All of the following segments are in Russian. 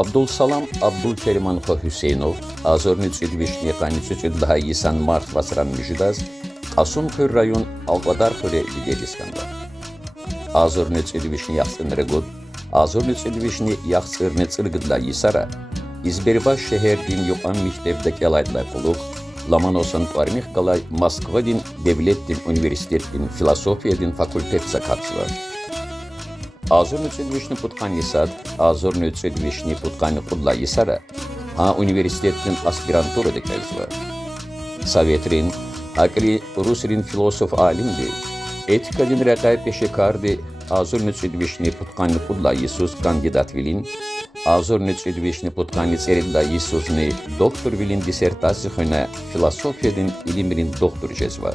Abdulsalam Abdulkerimanxo Hüseynov Azorni Çidvişni qaniçi Çidbahayisan Mart Vasran Müjidaz Qasum Kır rayon Alqadar Xure Videliskanda Azorni Çidvişni yaxsınırı god Azorni Çidvişni yaxsırını çılgıdla yisara İzberibaş şeherdin yoqan miktebdeki alaydılar quluq Lamanosan Tuarmix qalay Moskvadin Devlettin Universitetin Filosofiyatin fakultetsa qatsılar Azorni Çidvişni putqan yisad, Azorni Çidvişni putqani qudla yisara, ha universitetin aspirantura dekezva. Sovetrin, akli Rusrin filosof alimdi, etikadin raqay peşekardi, Azorni Çidvişni putqani qudla yisus kandidat vilin, Azorni Çidvişni putqani tserilla yisuzni doktor vilin disertasi xöna filosofiyadin ilimrin doktor jezva.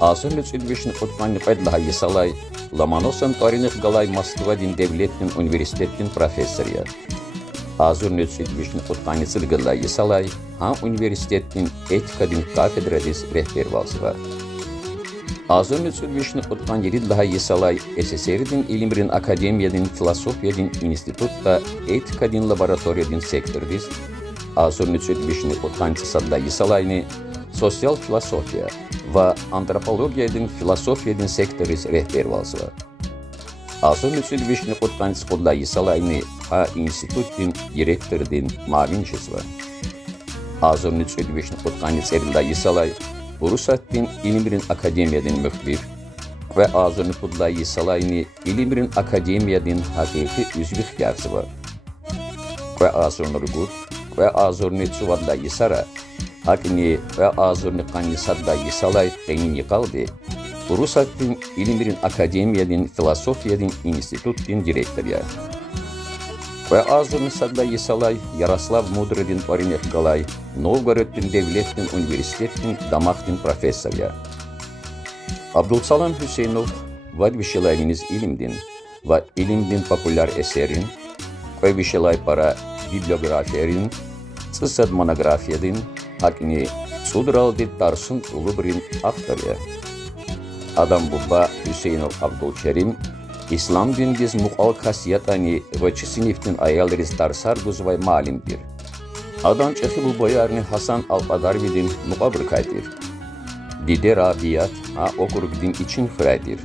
Azorni Çidvişni putqani qedlaha yisalay, Lamanosan Tuarmix qalay Moskvadin Devlettin Universitetin professoriya. Azorni Çidvişni putqani çılgıdla yisalay, ha universitetin etikadin kafedradis rehber valsıva. Azorni Çidvişni putqan yeridlaha yisalay, SSR'din ilimrin akademiyadin filosofiyadin institutta etikadin laboratoriyadin sektordis, Azorni Çidvişni putqan çısadla yisalayni, sosyal filosofiya va antropologiyadin filosofiyadin sektoris rehber valsıva. Azorni Çidvişni putqan çıqudla yisalayni, ha institutin direktordin mavin jezva. Azorni Çidvişni putqani tserilla yisalay, Rusattin ilimrin akademiyadin müxbir ve Azorni putqla yisalayni ilimrin akademiyadin haqiqi üzvix yarsıva. Ve Azorni rugud ve Azorni çuvadla yisara, Hakini ve Azorni qanni sadda yisalay qeyni qaldi, Rusattin ilimrin akademiyadin filosofiyadin institutin direktoriya. Ve Azorni sadda yisalay Yaroslav Mudrodin Tuarmix qalay Novgorodtin Devlettin Universitetin damaqtin professoriya. Abdulsalam Hüseynov vad vişelayiniz ilimdin ve ilimdin popular eserin ve vişelay para bibliografiyerin, çısad monografiyadin, Hakini Sudraldi Tarsun Ulubrin avtoriya. Adam Bubba Hüseynov Abdulkerim, İslam dingiz muqal kasiyatani ve çisiniftin ayalriz tarsar guzvay malimdir. Adam çehi bu boyarni Hasan Alpadarvidin muqabr kaydir. Dide Rabiyat ha okurgdin için xıraydir.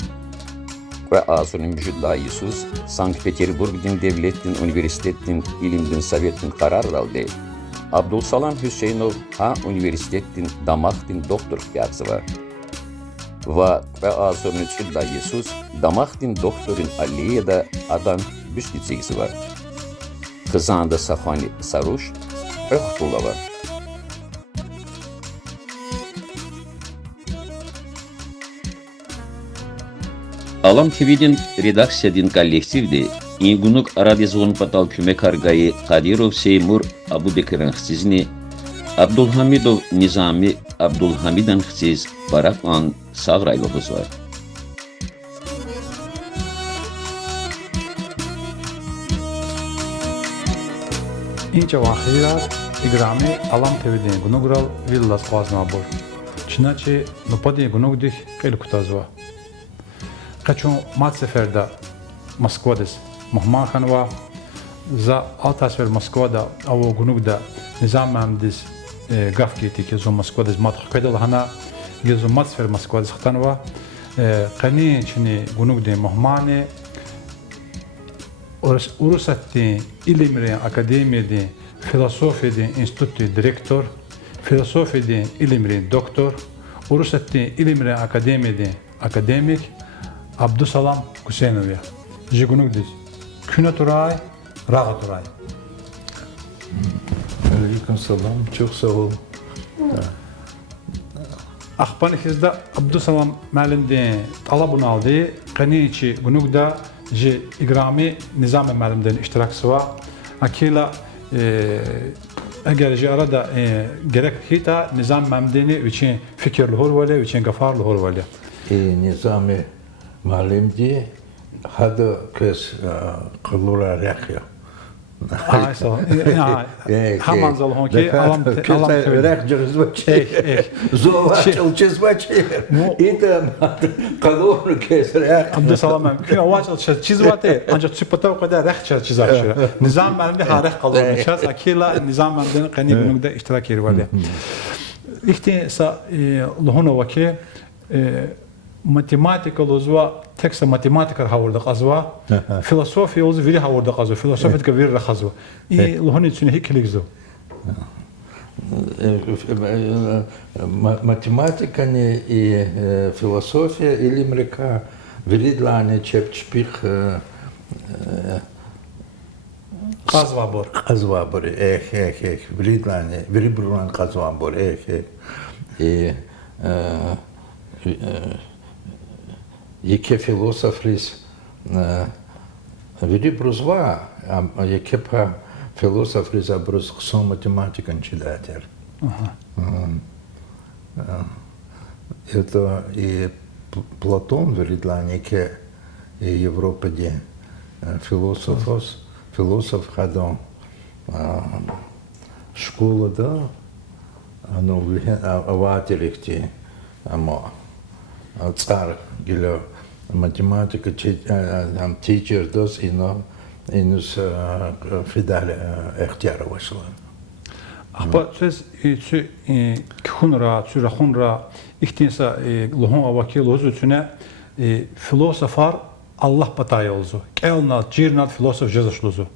Ve Azorni Müjidla Yisus, Sankt Peterburgdin Devlettin Universitetin ilimdin sovetin karar aldı. Abdulsalam Hüseynov ha universitetin damaqtin doktor yarsıva. Ve Azorni Çidla Yisus, damaqtin doktorin aliyada adam büstitsegisi var. Kızanda Safani Saruş, Öhtulava. Alam TV'din redaksiyadin kollektivdi, İngunuk Aradizon Patal Kümek Argayı Kadirov Seymur Abubekir'in xsizni, Abdulhamidov Nizami Abdulhamid'in xsiz Barak'an Sağraylovuz var. اینجا واخیرا اگرامی علام تودین گنوگرال ویلاس قاز نابور چنانچه نپادی گنوگ دیخ خیلی کتازوا قچون مات سفردا مسکو دس مهمان خانوا za altasver Moskvada ovo gunugda nizam amdiz gafkiti ke zo Moskvada mat khedal hana gezo matsfer Moskvada xtanwa qani chini gunugde mohmane urusatti ilimre akademiyede filosofiya institutu direktor, filosofiya ilimri doktor, Urusatı ilimri akademiyada akademik Abdusalam Hüseyinov. Jigunuk diz. Küne turay, rağa turay. Aleyküm selam. Çok sağ ol. Akpan ikizde Abdusalam məlimdə talabını aldı. Qaniçi gunukda ji igrami nizam məlimdən iştirakçısı var. Akila eğer ji arada gerek hita nizam məmdeni için fikirli horvali, için gafarlı horvali. Nizami malimdi hada kes kılura rekya. Ay sağ ol. Haman zalhon ki alam Rek cızbaçı. Zova çılçızbaçı. İdem kılura kes rek. Abdusalam məlim ki avaç çiz vatı ancak çıpata o kadar rek çizar. Nizam məlimdə harek qalır. Çaz akila nizam məmdən qani gunukda iştirak edir. İhtiyasa Luhunova ki matematika lozva teksa matematikar havrda qazva filosofiya oz veri havrda qazva filosofiya veri qazva i Luhun için hikligzo Математика и философия или мрека вридлане чепчпих qazva bor казвабор вридлане врибрулан казвабор и яке философ рис врибрузва яке па философ рис абруз ксон математикан чилатер. Это и Платон вридланике и Европа де философ хадо школа да оно авателихти амо цар гило математика там teacher дос ино инус фидаль эхтяра вышла. Aqba söz çü khunra çü rakhunra ihtinsa Luhun avaki lozu üçüne filosofar Allah pataya olzu. Kelna cirnat filosof jezashluzu.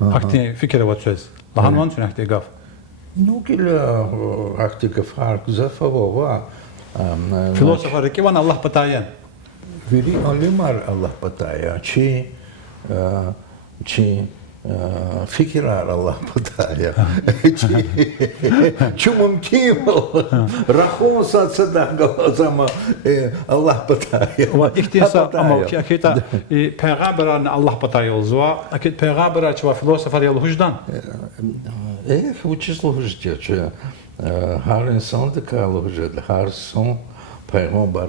Akti fikre vat söz. Lahan wan çün akti gaf. Ну гило актика фарк зафавова. Filosofar ki wan Allah patayan. Veri alimar Allah pataya. Çi fikirler Allah pataya. Çumum kim? Rahon satsa galazama Allah pataya. Wa ihtinsa ama ki akita peygamberan Allah pataya olzu. Akit peygamber çwa filosofar yol hujdan. Учисло ждет, har insan da kalır, har son peygamber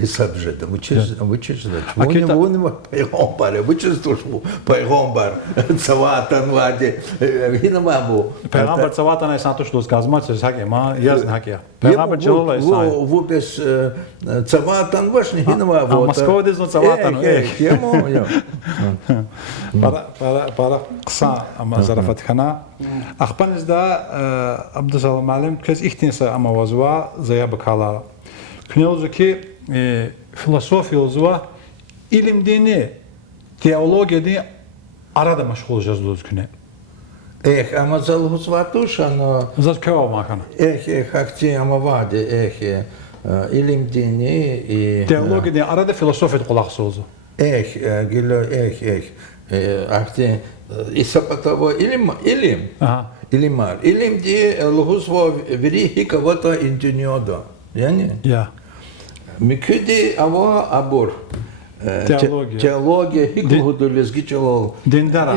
hesap jede. Uçiz da. Onu peygamber, uçiz to peygamber savatan vadi. Yine bu. Peygamber savatan ay santuş los kazmat söz hak ama yazın hak ya. Peygamber çoğula isay. Bu des savatan başını yine var. Moskova'da zon savatan. Yemo. Para kısa ama zarafat kana. Akhbanizda Abdusalam Malim kez ihtinsa ama vazva zaya bakala. Künyozu ki filosofiya olzuva ilim dini, teologiya dini arada meşgul olacağız loz küne. Ama zalhus vatuş ano. Zaz keva makana. Hakti ama vadi ilim dini. Teologiya dini arada filosofiya kulaksı olzu. Gilo Hakti isapatavo ilim. İlimar. İlim diye lhus va veri hikavata intinyoda. Yani? Ya. Müküdi ava abur. Teologiya hikavata lezgiçalol. Dindara.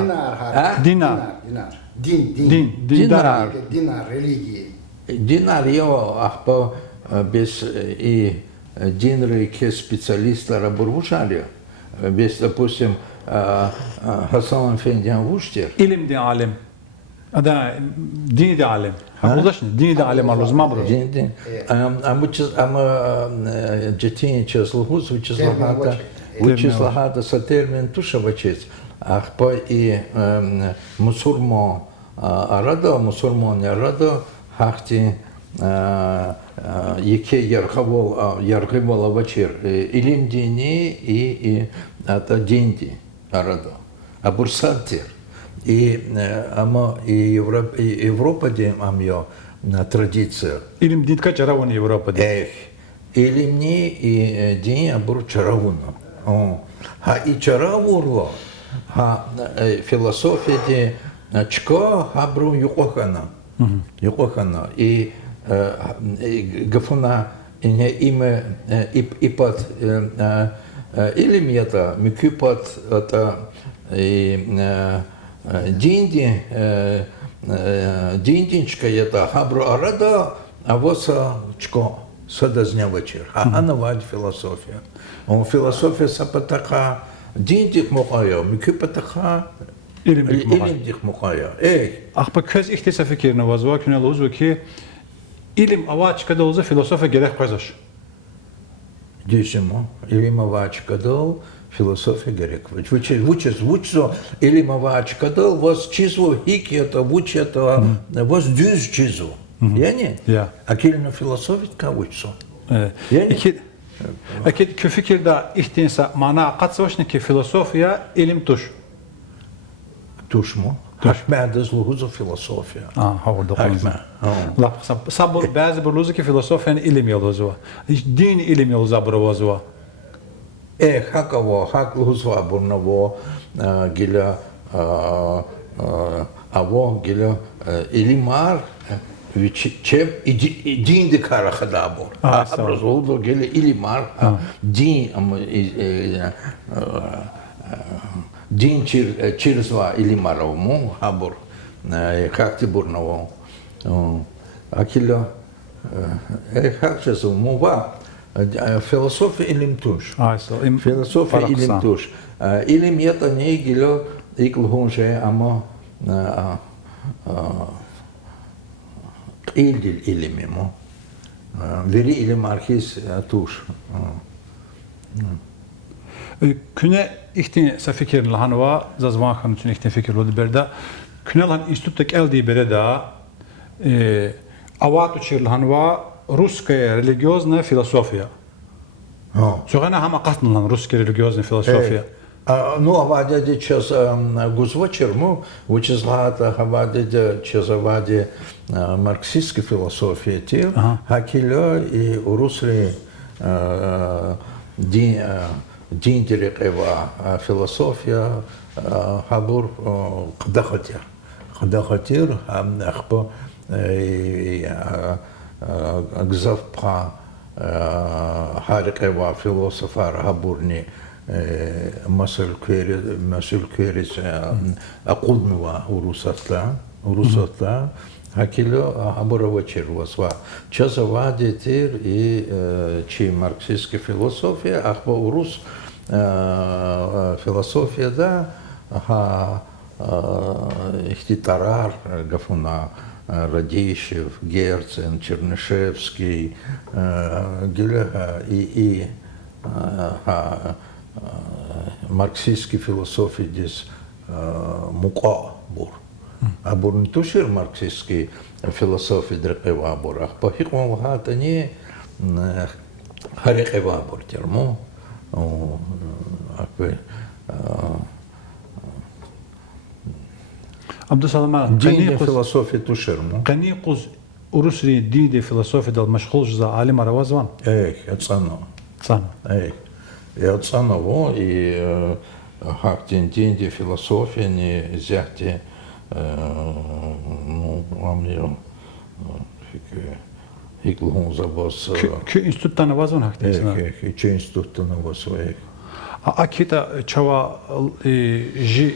Dinar. Dinar. Dinar, религии. Dinar yo ahpa без и динры ке специалиста рабурвушали. Без, допустим, Hasan Efendi'nin vuştur. İlim de alim. Ada dini de alim. Ulaşın dini de alim arloz mabro. Dini. Ama ciddi çözülmüş вычислахата са термин тушавачец. Ахпа и мусульман арада хахти яке яргывала вачер илим дини и ата деньги арада. А бурсантер. Ama Европа амё традиция. İlim dintka çaravan Avrupa'da. İlimni din abur çaravunu. Ha i çaravurlo. Ha filosofiyede çka habru yukohana. Yukohana. Gafuna ime ipat ilim yata müküpat ata Діндінчка є та хабру арада, а воса чко садазня вечір. А навадь філософія. Філософія сапатаха діндік мухая, міки патаха ilim mukaya. Akba köz ihtisa fikirine vazva künel uzu ki ilim avaçkada olsa filosofa gerek koyzaş. Дійсно, ilim avaçkada философия gerek. Вучzo ilim avaçkada vas çizo hik yata vuç yata vas düz çizo. Yani? Ya. Akilino filosofit ka vuçso. Yani? Akid kü fikirde ihtinsa mana qatsavaşne ki filosofiya ilim tuş. Tuş mu? Hakmada zluhuzo filosofiya. Havurda qoyunza. Sabır bazı burluzu ki filosofiyanı ilim yoluzva. Din ilim yoluzva buravazva. Hakavo, hakluzva burnavo gila avo gila ilimar çep din de karahadabor. Abrazoldo gila ilimar din din çirzva ilimaromu habor hakti burnavo. Akilo hakçası mu va Философия ilim tuş. Filosofya ilim tuş. İlim yata ne ilgili ilgili ama il ilimi mu. Veri ilim arhis tuş. Küne ihtin safikirin lahanva zazvan hanım için ihtin fikir oldu berda. Küne lan instituttak eldi bereda avat uçir lahanva Русская религиозная философия. Согана хама катнлан русская религиозная философия. Ну, аваде час гузвачерму, вычислата аваде час аваде марксистской философии тир, хакило и русские дин дирекева философия хабур кдахатир. Кдахатир ахпо Гзавпа Харикева философа Рабурни Масыл Кверис Акудмива Урусатла Хакило Хабурова Червасва. Часова детир и чи марксистская философия, ахба урус философия да ихтитарар гафуна Радищев, Герцен, Чернышевский, и марксистский философии здесь мука бур. А бур не тушир марксистский философии дрекева бур, а похикмал хата не харекева бур термо, Абдусалама, дин философия тушерму. Каникуз урусри диде философия дал машхул за алима равазван. Яцано. Яцано и хактин динде философия не зяхте ну амнио хиклун за вас. Кü институттан равазван хактин. Кü институттан равазван. Акита чава жи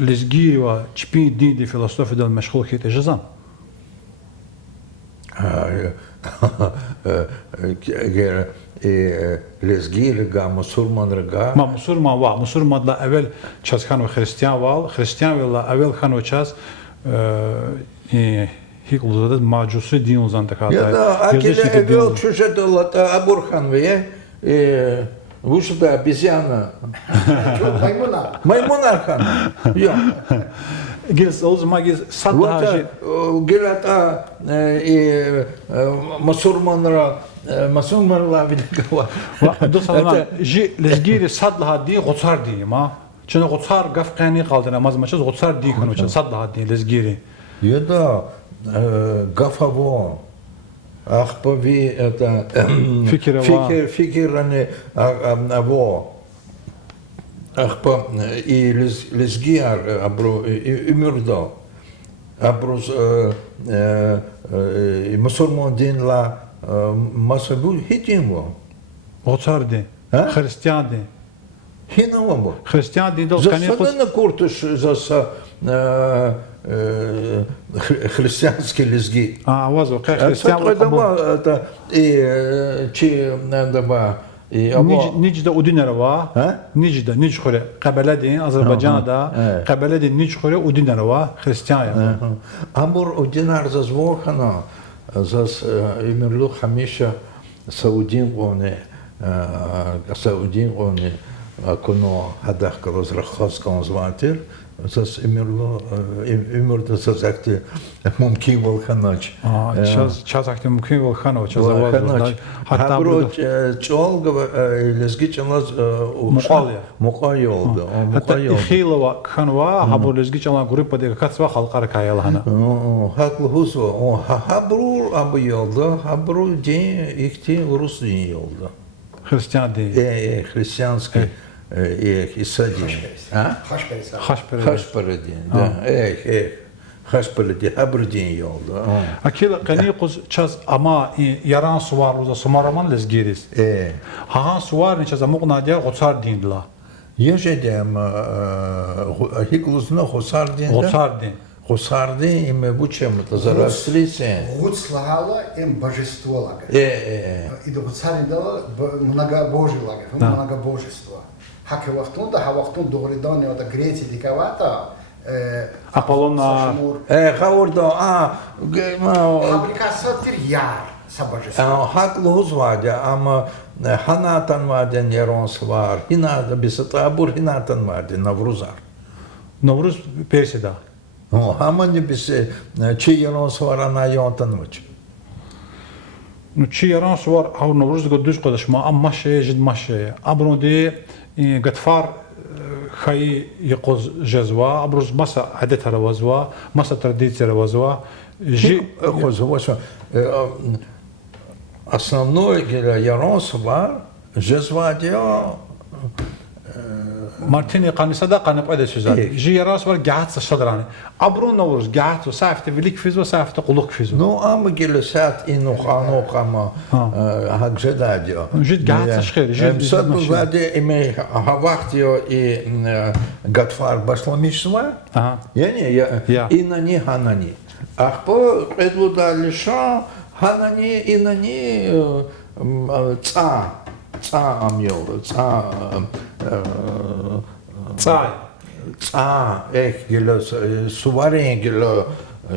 Лезгиева чпи диде философия дал машхул хите жазан. Лезгиева мусульман рга. Ма мусульман ва мусульман да evvel çaskan ve Hristiyan val Hristiyan ve la evvel kan ve ças hikuluzadet macusi din uzan takata. Ya da akile evvel çuşedolat aburhan ve Вышла обезьяна. Маймуна. Маймуна хан. Я. Гилс олзмаги садхажи. Гилата и масурманра масурманла видела. Ва досалма жи лезгири садха ди гоцар ди ма. Чына гоцар гаф қани қалдына мазмачыз гоцар дихын уча садда дин лезгири. Еда гафаво. Ахпави это фикиране аво. Ахпа и лезгиар абру умурдо. Абрус мусульман дин ла масабу хитимво. Гоцар дин. Христиан дин. Хинаво. Христиан дин дол қани За на куртуш за христианские лезги. Авазо қай христиан Это и чи надо Nicdə udinərəva, nicdə, nic xore, qəbələdin, Azərbaycanada, qəbələdin, nic xore, udinərəva, xristiyan. Амур удинар зазвохано, зас имерлу хамиша саудин они куно хадах разрахас конзватер, зас имерлу зазакти мумкин волханач. Час ахти мумкин волханов, час заваз. Хабро чол лезги чалаз муқай oldu. Hatta Xeylova xanva habur lezgi çalan grupa de katsva xalqara kayalhana. Haklı husu. Habru abu yolda, habru din ikti Rus din yolda. Hristiyan din. Hristiyanski İsa din. Haşpere din. Haşpere din, habru din yolda. Akil qani quz çaz ama yaran suvarluza sumaraman lezgiris. Hahan suvar ne çaz amuqna diye qotsar dindla. Ежедем хиклузно хосардин. Qotsar din. Хосардин им бучем это зараслисе. Гуцлагала им божество лага. И до цари дала многобожие лага, многобожество. Хаке вахтун да хавахтун догридане ота Греция дикавата. Аполлона. Хаурдо Фабрикация тирьяр сабожество. Хаклуз вадя, ама ханатан вадя неронс вар. Хинада бисата абур хинатан вадя наврузар. Novruz Persida. Ама не бисе чи неронс вар ана йонтан вач. Ну чи yaran suvar hav Novruz go düz qadashma amma şey jid maşe. Abrodi gatfar خي يقوز جزوا أبرز مسا عادة روزوا مسا ترديد روزوا جي خذ شو основной ярос var جزوا ديا مارتيني قاني صدق قاني بقدر شزاد جي يراس ور قاعد الصدراني أبرو نورز قاعد وسافت بليك فيزو سافت قلوك فيزو نو أم جلسات إنه خانو قام هاك جداديا جد قاعد تشخير جد صد بعد إمي هواختيو إي قطفار باشلاميش سوا يعني إنني هنني أخبو قدو دالشا هنني إنني عميل гело суварен гело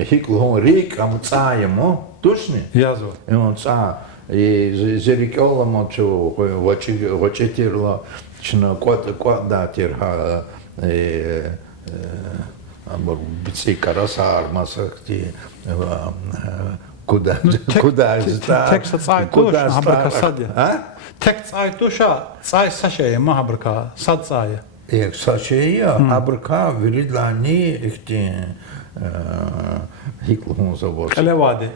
хиклон рик ам цаемо точно язва он ца и зерикола мочу вачетирла чна кот датир ха амор бици карасар масакти куда текст цай куда абракасадя текст цай туша цай саше махабрака сад цай Сачея абрка виридлани ихти хиклон завод клевади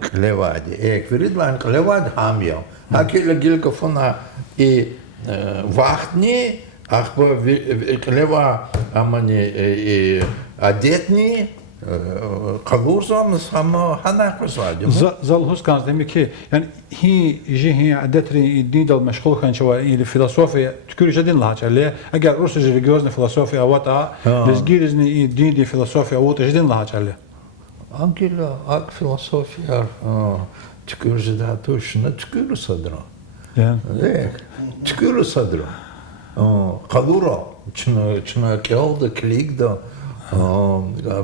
виридлан клевад хамья акила гилкафона и вахтни ахба клева амани и одетни قلوزم سما هناك وصادم زال هوس كان دمك يعني هي عدتري دين المشغول كان شوى الفلسفه تكون جدين لها عليه اجل روس ريليجيوزنا فلسفه اوتا لزغيرزني دين دي فلسفه اوتا جدين لها عليه انكل اك فلسفه تكون جدا توشنا تكون صدرا ايه تكون صدرا قدورا چنا كيلد كليك ده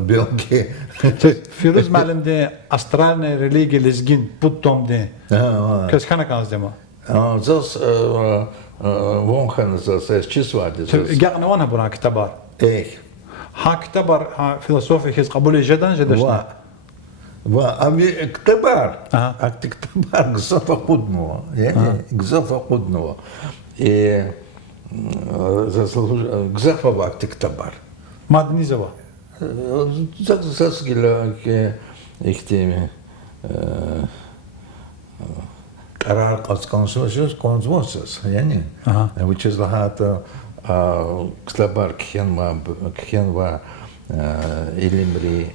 белки. Фирuz мәлімде астральная религия лезгин путтомде. Кез хана каназдема. Зас вонхан зас чисвади. Гягна вана бура китабар. ها كتبر فيلسوفي هيز قبول جدا جدشنا أمي كتبر كتبر قصة قدنوا يعني قصة قدنوا גזפאבק תכתבר. Madnizova. Das gilt ich dem قرار قصقنصوص консвосус, я не. Which is the كتبار كينوا إلمري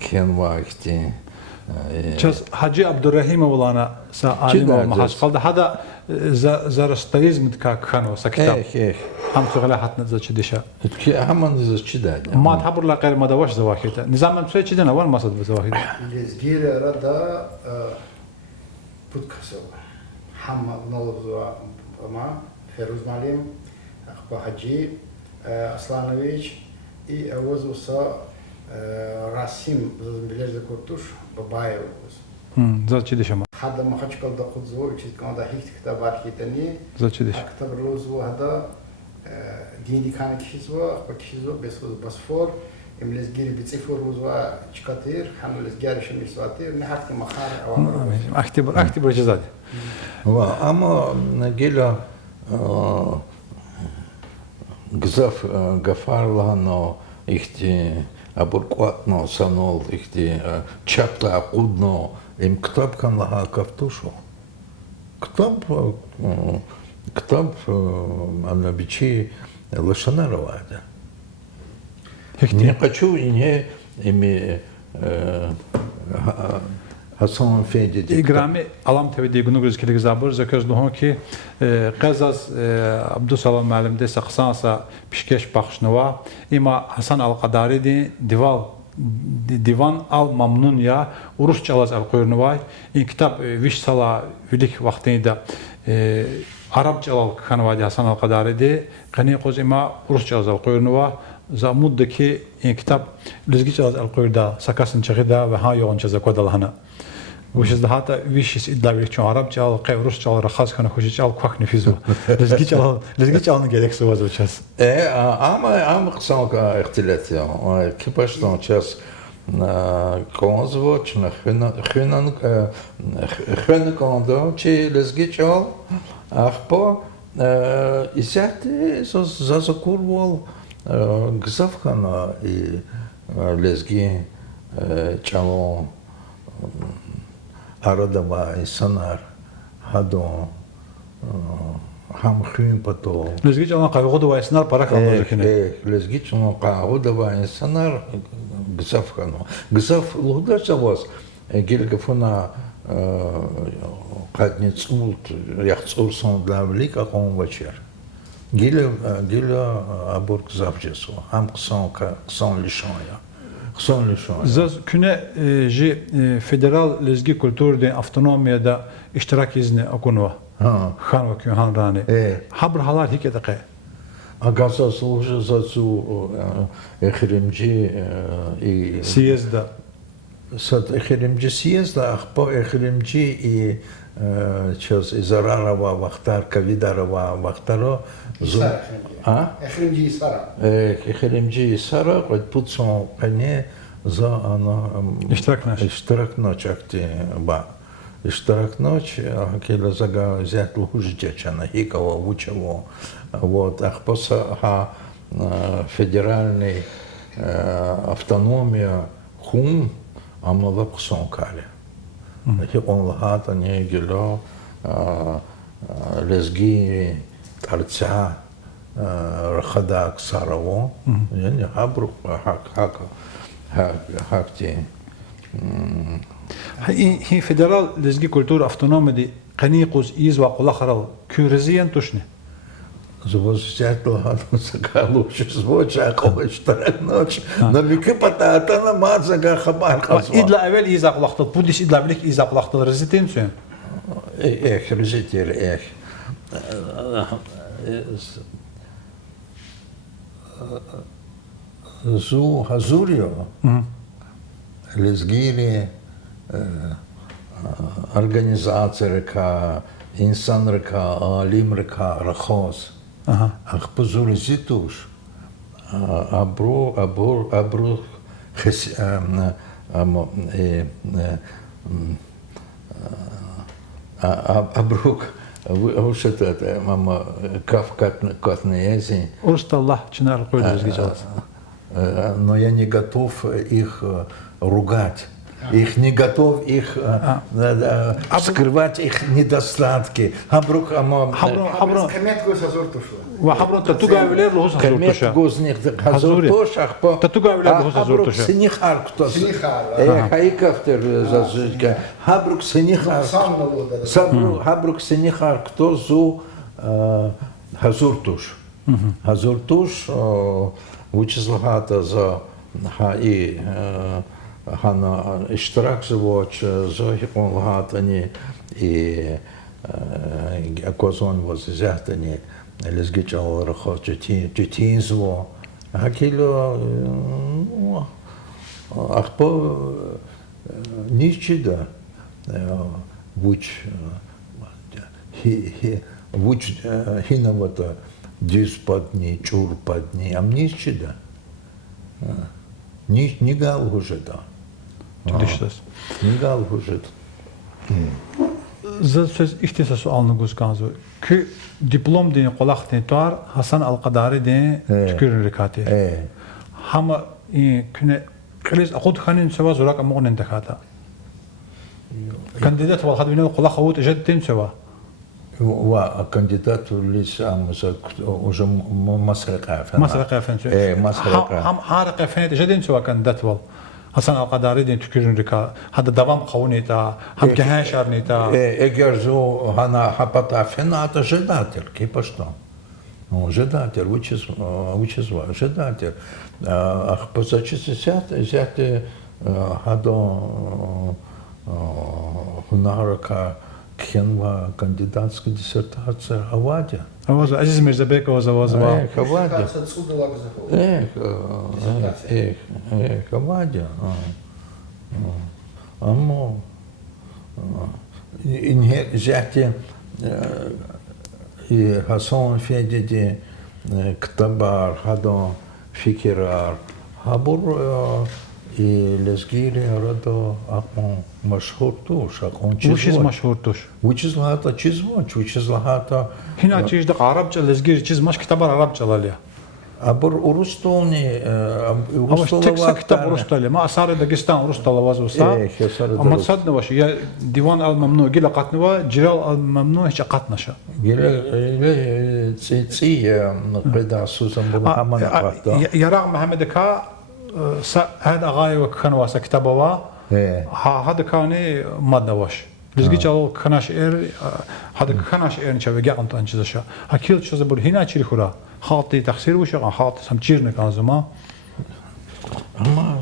كينوا إختي. Сейчас Хаджи Абдуррахимовлана са алима махашқалда хада зарастаизм как хано сакитаб. Хам сугала хатна зачидиша. Хаман зачидад. Мат хабурла қайр мадаваш завахита. Низаман все чидена ван масад завахита. Лезгире рада путкасо. Хам нолзуа ма Феруз Малим, Хаджи Асланович и Авозуса Расим Билеза Куртуш Бабаев. Зачидиша ма. هذا ما خدش كل ده خد زور وشيت كمان ده هيك كتاب عارفي تاني Зачидиша. كتاب اللوزو هذا ديني كان كيزوا بكيزوا بس بسفور إملس جيري بتصفر وزوا شكاتير حنو لس جاري شمي سواتير نحكي مخار أو اختبر جزادي. أما نجيلا гзаф гафарла но ихти абуркватно санол ихти чапта акудно им ктаб канлаха кафтушу ктаб анабичи лошанарвада не хочу и не ими Hasan Efendi İgrami alam tevdi günüz kilik zabur zakazluhon ki qazaz Abdusalam müəllim de saqsansa pişkeş baxışnova ima Hasan al-Qadari de divan al mamnun ya Rusçalaz al-Qoyrnuvay in kitab viş sala vilik vaxtında Arapçalal kanvadi Hasan al-Qadari de qani qoz ima Rusçalaz al-Qoyrnuva zamuddaki in kitab lizgiçalaz al-Qoyrda sakasın çağida ve ha yoğun çaza kodalhana وش هذا ويش إدلا بيرجع عرب جال قي روس جال رخاص كانوا خوش جال كوخ نفيزو لزقي جال نجلك سوا زوجاس أما قصانك اختلاف كيفاش تنشاس كونزوتش خنا كوندو شيء لزقي جال أخبا إساتي زازكور وال قصف كنا لزقي جالو Aradava insanlar hado ham khim pato lezgi çalan qayğıda va insanlar para kalmaz ki. Lezgi çalan qayğıda va insanlar gzaf kanu. Gzaf luhda çavas gelgefona qadnit umult yaxtsurson davlik aqon vachar. Gila abur gzaf jesu ham qson lishaya. Zaz küne ji federal lezgi kultur de avtonomiyada iştirak izni akunva. Xan ve kühan rani. Habr halar hikete qay. Agasa služa za su ehirimci siyezda. Sad ehirimci siyezda ahpo ehirimci i çöz zararava vaxtar kavidarava vaxtaro Ehirimci Sara. Ehirimci Sara qad putson qane za ana iştirak noç akti ba iştirak noç kela zaga zat lujjachana hikava учево вот ахпоса ha федеральный автономия хум амала qson kale Ki onlahat ne gelo lezgi tarça rahadak saravo yani habru hakti Hi federal lezgi kultur avtonomidi qaniqus iz va qulaxaral küreziyen tuşne. Звучало лучше звуча колыштрак ночь но микипата атана мазага хабар казва İdla evvel izaq laqtı budis idla bilik izaq laqtı rezitensiyon резитер зу хазурио лезгири организация река инсан река алим река рахос Ах позор зитуш абру хес абрук уж это, мама, кавказные, Урсталлах чинар койду бизге жалас. но я не готов их ругать. Их не готов их скрывать их недостатки. Хабрук ама. Хаброн. Кемет гос азор тушу. Ва хаброн татуга авлер лохос азор Кемет туша. гузник азор тушах по. Татуга авлер лохос азор туша. Синихар кто? Синихар. Хайкафтер зажигка. Хабрук синихар. Сам навода. Хабрук синихар кто зу азор туш. Азор туш вычислата за хаи Хана Ishtirak живоч, зохикон лгатани и акозон воззятани, лезгичал рахот джетинзво. Акило ахпо ничида вуч хинавата диспадни чурпадни амничида. Не галгужеда. Дишдас. Не галгужеда. За сөз ихтеса суалны гузганзу. Ки диплом ден қолақтен туар Хасан Ал-Қадари ден түкірін рекати. Хама күне қилес ақуд ханин сөва зурак амуғын деката. Кандидат вал хадвинел қолақ ауд жадден сөва. Кандидат лис уже масрика. Масрика фен. Масрика. Хам харика фен жадден сөва кандидат вал. Hasan Al-Qadari den tükürün rika. Hada davam kavunita, ham gehenşarnita. Eğer zo hana hapata fena da jedater, ki paşta. Ну, jedater, вычезвал, jedater. Ах, позачись взяти хадо хунарака кенва кандидатская диссертация Авадя. Аваза Азиз Мирзабек Аваза. Авадя. Авадя. Амо. Взяти и Хасан Федиди Ктабар, Хадо Фикирар, Хабур и Лезгири Радо Акон Машхур Туш, Акон Чизвоч. Учиз Машхур Туш. Учиз Лахата Чизвоч, учиз Лахата. Хина чиз да Арабча Лезгири Чиз Маш Ктабар Арабча лалия. Абур Урустолни, Аваш текса Ктаб Урустали. Ма Асары Дагестан Урустала вазуса. Ама садна ваш, я диван ал-мамну гила qatнува, джирал ал-мамну хича qatнаша. Гила ци قدا سوزن بو همه نقطه. يراغ محمد كا هذا غاية وكان واسا كتابه هذا كان مدنواش لزجي جالو كناش إير هذا كناش إير نشوف جاء أنت أنجزشة هكيل شو زبور هنا تشيل خورا خاطي تخسير وش خاطي سام تشيرنا كان زمان أما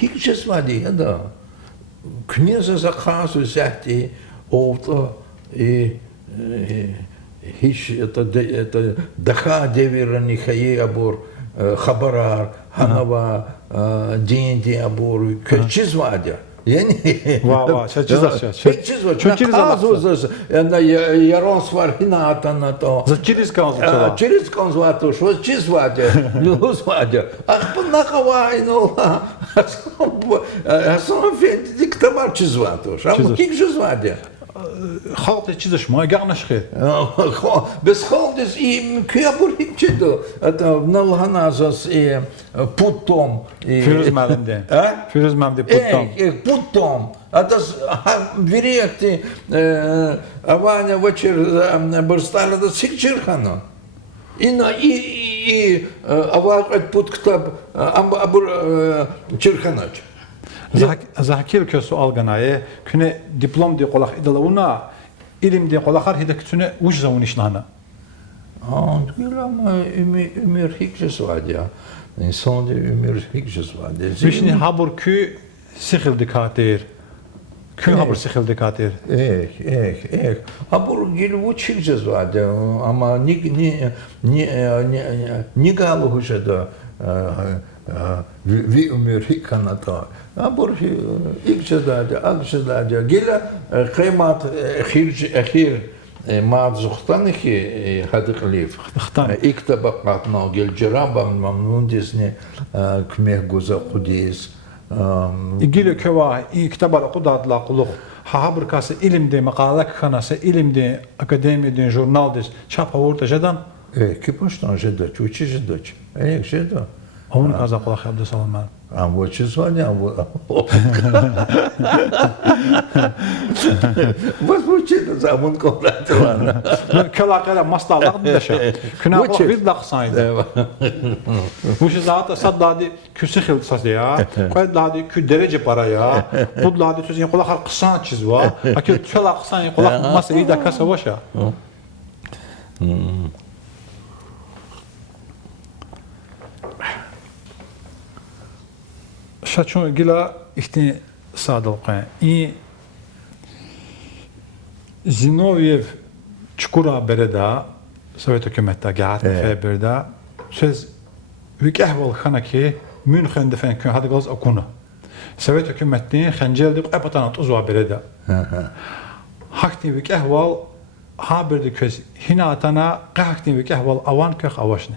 هيك جسمادي هذا كنيزة زخاص وزحتي أو هيش دخا ديفيرني خيي أبور خبرار هنوا دين أبور كجزوادة يعني وا شجزة كجزوادة أنا يرون سوار هنا أتنا تو через كان через конзвату что чизвадя лузвадя ах понахавай ну сам фед диктамар чизвату шам кик чизвадя خاطي تشيزش ما يقعنش خير بس خالص إيه كيابور هيك это налганазас и путом فيروز معلم فيروز معلم путом путом это веректи аваня вечер барстала да сикчирхано и авак пут ктаб абур чирханач زهكير كسؤال جناية كنا دبلوم دي قلاخ إدلونا إلم دي قلاخر هدا كتنا وش زونيش نهنا تقول ما أمير هيك جسواديا إنسان دي أمير هيك جسواديا بيشني هابور كي سخل دكاتير كي هابور سخل دكاتير إيه هابور جيلو هيك جسواديا أما نيجالو هجدا في أمير هيك كانتا أبور إكشداجا جيلا قيمة أخير ما زختانك هذا خليف إكتب قاتنا جيل جرابا ممنون ديزني كميه جوزا خديس İgili köva kitaplar okudadılar kuluk. Haber kası ilimde makale kanası ilimde akademide jurnalde çap ortacadan. Кипошно ждать, учи ждать. Жду. Onun kaza kulak yaptı salam. А вот что звоня, возмущенно за мунком. Köla kala maslahat da şey. Kına o bir laqsaydı. Bu şey zaten saddadi küsü xilsas ya. Qoy dadi kü derece para ya. Bu dadi tüzün kulak qısan çizva. Akil köla qısan kulak mas ida kasa başa. Şaçun gila işte sadalqa. İ Zinoviev Çukura bereda Sovet hükümette gât bereda söz vik ehval xanaki Münxen'de fen kün hadi gaz akuna. Sovet hükümetini xencelde qapatanat uzva bereda. Hakti vik ehval ha berdi köz hina atana qahti vik ehval avan kı avaşne.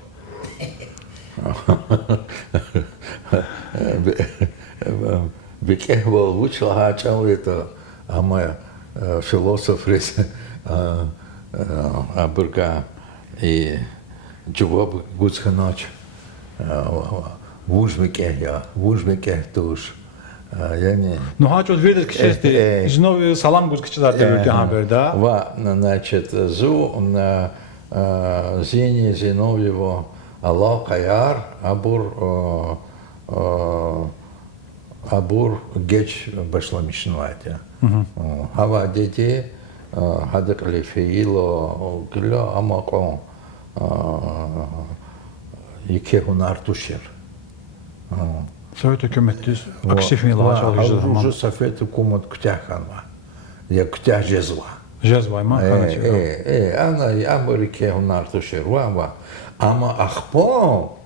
Бекехвал учил, это моя философ Абурга и Джуваб Гуцханач. Вужмекех туш. Я не. Ну хочу видеть, кстати, знову салам гуцкичар тебе haberde. Ва, значит, зу на Зини Зиновьево Allah kayar, abur geç başlamışlar ya. Hava dedi, hadi kalifeilo gülü ama o iki hunar tuşer. Sovet hükümeti aktifini laç alıyorlar. Уже Sovet hükümet kütahkanma. Ya kütah cezva. Cezva mı? Ana Amerika hunar tuşer var. Ama ahpo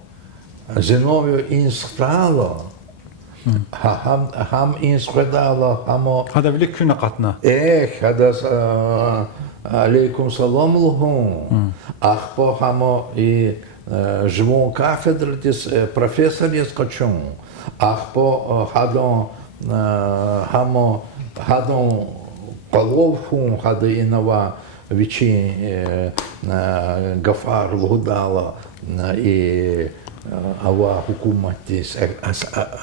Zinovio inspiralo. Ham inspiralo, amo. Hada bilik küne katna. Hada aleykum salam luhum. Ahpo hamo i живу кафедры дис профессор есть качун. Ahpo hadon hamo hadon головху hada inova Вичи Гафар Лгудала и Ава Хукуматис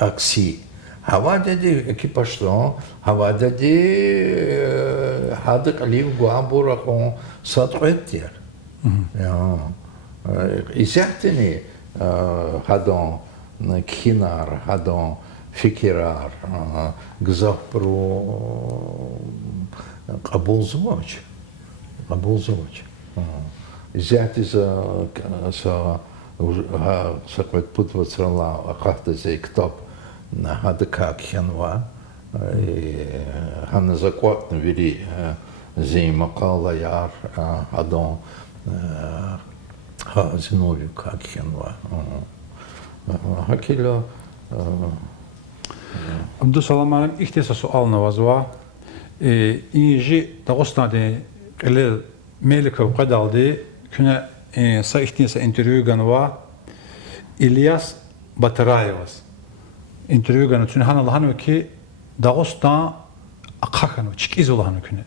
Акси. Хава дади кипашто, хава дади хадак алив гуамбуракон сатветтер. Изяхтени хадон кинар, хадон фикирар, гзахпру кабулзвач. Абулзович. Зяти за саквет путвацрала ахта зей ктоп на хадка кхенва хана закват навери зей макала яр адон Зиновий как хенва. Хакило Abdü Salam'ın ihtiyası sualına vazva. İnci Dağıstan'da قليل مالك وقدالدي كنا سايختين انترفيو غنوا إلياس باترايوس انترفيو غنوا تون هانا لهانو كي داغوستان أقاخنو تشكيزو لهانو كنا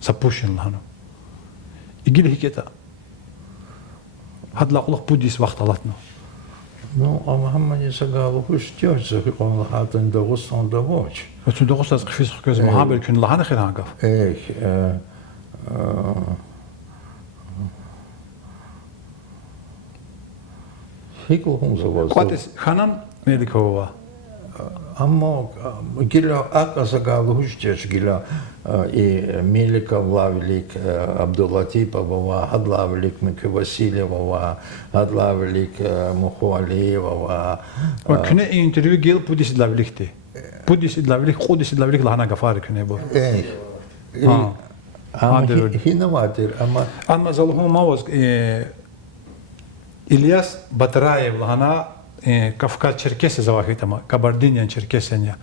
سبوشن لهانو يجيل هيكتا هاد لاقولك بوديس وقت لاتنا Ну, а Мухаммад Исагалу хуштёж он хатан Дагостан давоч. Вот тун Дагостан скфис хкез Мухаммад кун лахана хирангав. Хикл хумзаваз. Кватис ханам Меликова. Аммо гиля Акасагалу хуштёж гиля и Мелика Влавелик Абдуллатипова, Хадлавелик Мики Васильева, Хадлавелик Мухуалиева. Күне интервью гел пудис идлавеликти. Пудис идлавелик, ходис идлавелик лахана гафар күне бу. Хинаватир, Ама залуху маваз Ильяс Батраев лахана Кавказ Черкесия завахитама, Кабардинян Черкесия.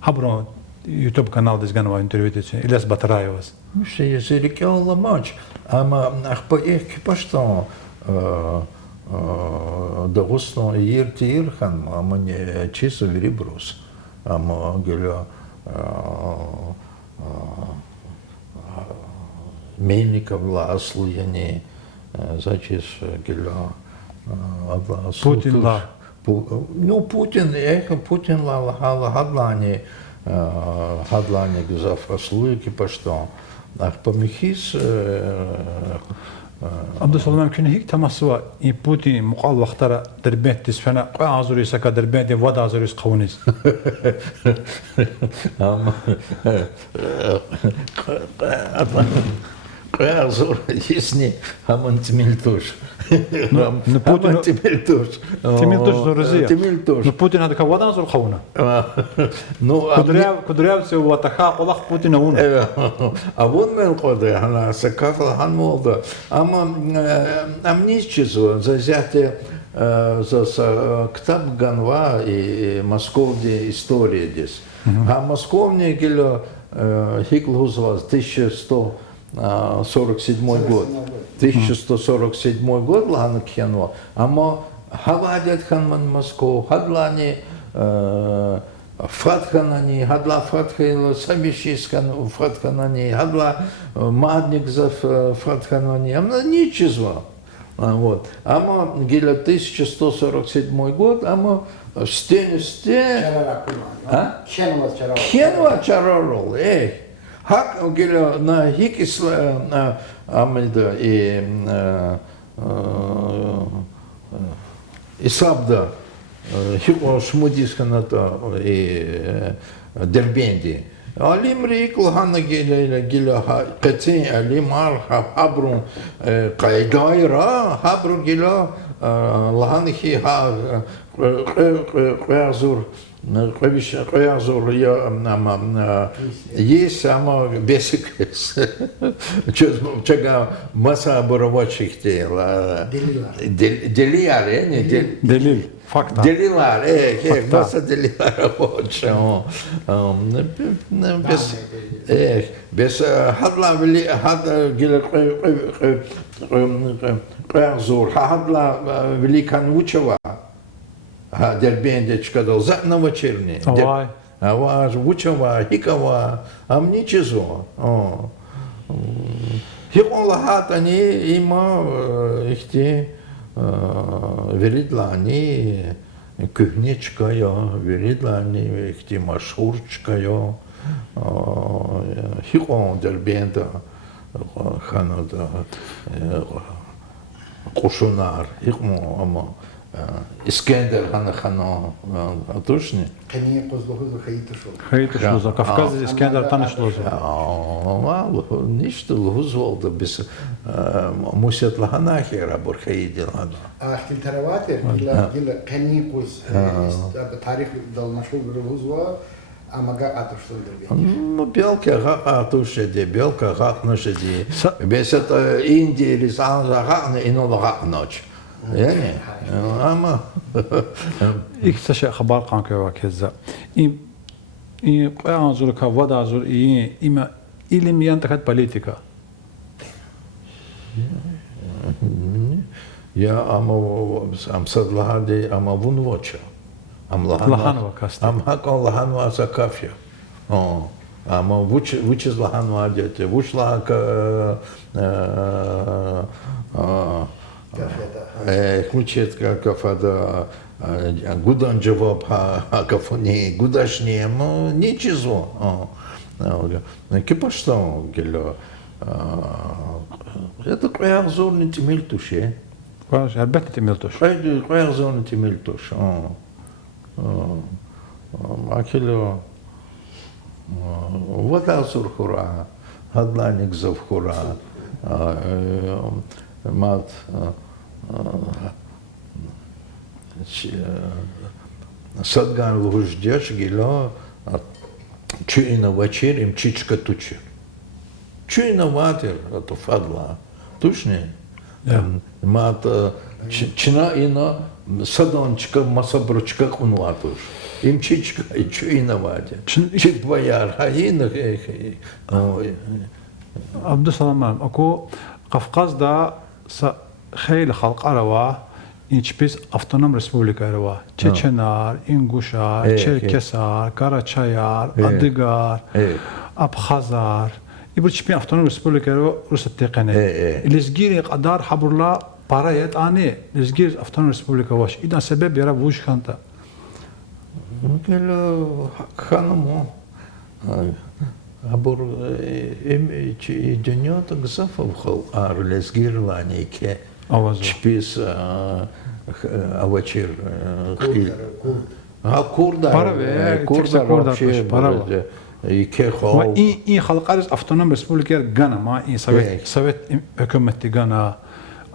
Хабро YouTube канал дизганова интервью тече Ильяс Батраевас. Миште языке ламач, ама ахпа их пашто Дагостан иртирхан, ама не чисто верибрус. أما قالوا Мельников أصل يعني значит قالوا Путин ла. Ну Путин Путин ла хадлани гзав аслуйки пашто ах помихис Абдусалам كن هيك تمسوا يبوتي مقال وقتها دربات تسفنا قاعزور يسكا دربات ودا عزور يسقونيز قاعزور يسني هم تملتوش Путин تملتوش تملتوش زورزية تملتوش Путин هذا كودا عزور قونا ну كدرياب سو وتخاق وضخ Путин هونا أبون من القدر أنا سكافل هنموضة أما أمنيشيزو زازياتي за كتاب Ганва и Московские истории здесь. А Московные гело Хиклгузва 1147 год. 1147 год Лана Кхенва. Ама Хавадят Ханман Москов, Хадлани Фатханани, Хадла Фатхаила, Самишискан Фатханани, Хадла Мадник за Фатханани. Ама ничего. Вот. Ама геля 1147 год, ама стен. Кенва чарарол, эх. Хак геля на хикисла амельда и сабда хико шмудисканата и дербенди. Алим рикл хана геля кацин алим арха хабрун кайдайра хабру геля лаханхи ха квязур квязур я есть сама бесик чего масса боровачих тела делиар не دليل فاكتا Делилар, масса делилар лучше. Без хадла вели хад гилер квязур хадла великан учева. Дербендечка дал за на вечерне. Аваж учева хикава, ам ничего. Хикола хат они има ихти Веридлани кухнечкая, веридлани ихти машурчкая, хикон дербенда ханада кушунар, хикмо ама Искендер хана точно? Конечно, злохозу хаитушо. خيط за Кавказ Искендер танышлозу. Мало, ничто лгузволда без мусят лаханахи рабор хаидилана. Ахтил тараватер, гила каникус, тарих дал нашел лгузва, амага атушто дерби. Ну белка атушеди, белка хатнашеди. Без это Индия или Санзахана и новая ночь. يعني أما إكتشف أخبار قانكوا كذا إن قاعزور كودا زور إما إلهم ينتقد بوليتيكا يا أما صد لهذه أما ونوتشا أم لهانوا كاست أم هكون لهانوا سكافيا أما وش لهانوا جت وش لهك Хучет кафада гудан джаваб кафони гудашни, но ничего. Кипаштан гело. Это квязор не тимильтуше. Кваж, арбет тимильтуш. Квязор не тимильтуш. Акело. Вот асур хура, хадланик зав хура. Мат Садган луждеш гило чуина вечерим чичка тучи. Чуина ватер это фадла. Тушне. Мат чина ина садончика масабручка кунватуш. Им чичка и чуина ватер. Чик бояр хаина. Абдусалам, ако Кавказ да خيل خلق أروى ինչպես ավտոնոմ ռեսպուբլիկայով Չեչենար, Ինգուշար, Չերքեսար, Կարաչայար, Ադыгар, Абխազար, իբրիչպի ավտոնոմ ռեսպուբլիկայով ռուսատեկեն է։ Լեզգիրի qadar haburla parayet ani Lezgir avtonom respublikavaş. İdan sebep yara bu işkanta. Gel hanım abur dünyatta gısafı ar Lezgir lanike çpis avachir kurda вообще İki xalq. Ama iyi halkarız avtonom respublikalar gana ma iyi Sovet hükümeti gana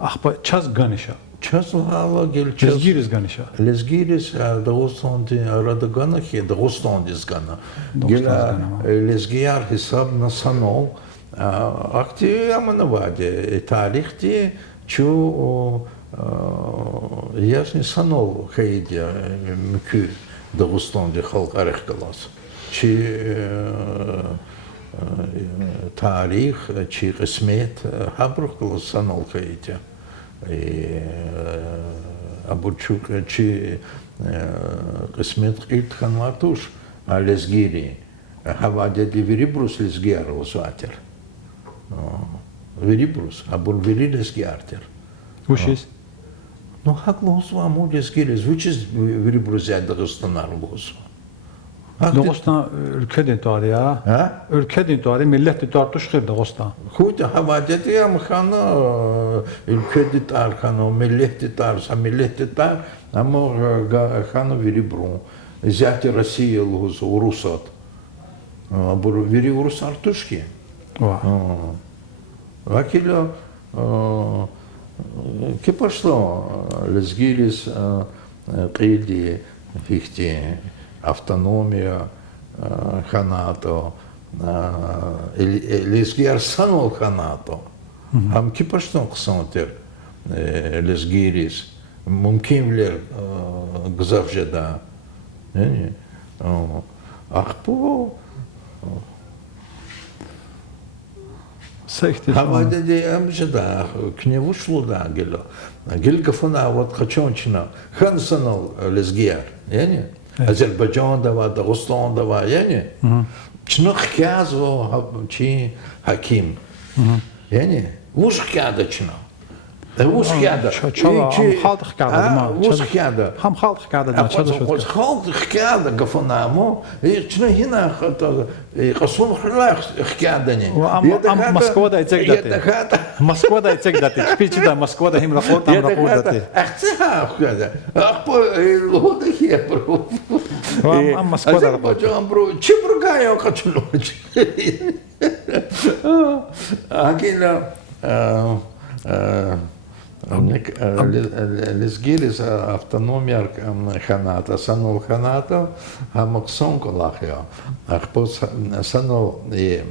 ahba çaz ganışa. Çaz hala gel çaz. Lezgiriz ganışa. Lezgiriz Dağıstan'da arada gana ki Dağıstan'dız gana. Gel Lezgiyar hesabına sanol. Akti ama ne vardı? Tarihte çoğu ясный санол haydi mükü Dağıstan'da halk arık kalas. Çi tarih, çi kısmet habruk kalas sanol haydi. Aburçuk çi kısmet ilk kanvartuş Lezgiri. Havada di Veribrus Lezgiyar osvater. Veribrus, abur veri Lezgiyarter. Uşiz? No haklı osva mu Lezgiriz, uçiz Veribrus ya Dağıstanlar olsa. Dağıstan ülke tarihi ha? Ülke tarihi, millet tarihi tuşkir Dağıstan. Kuyda havada di am khana ülke tarihi khana, millet tarihi, millet tarihi ama khana Veribrus. Zati Россия olsa, Rusat. Abur veri Rus artuşki. Акиля ке пошло Лезгирис қиди фихти автономия ханато Лезгир санол ханато ам ке пошло қсантер Лезгирис мумкинлер гзавжеда не ахпо Havada de amjada knevu şlu da gelo. Gel kafana вот Khachonchina Khansanal Lezgiyar. Yani Azerbaycan'da var, Dağıstan'da var yani. Çnık kazvo çi hakim. Yani uşkada çna. Uşkada. Ham halk kağıdı. Uşkada. Ham halk kağıdı. Halk kağıdı kafana mı? Çna hina qasum xlaq xkadani. Am Moskvada etsek dati. Moskvada etsek dati. Çpiçida Moskvada him raport dati. Ахтя xkada. Ахpo loda hebro. Am Moskvada raport. Azerbaycan bro çibrgaya qaçloç. Akila Lezgiris автономия ханата, санол ханата, хамаксон колахия. Ахпос санол и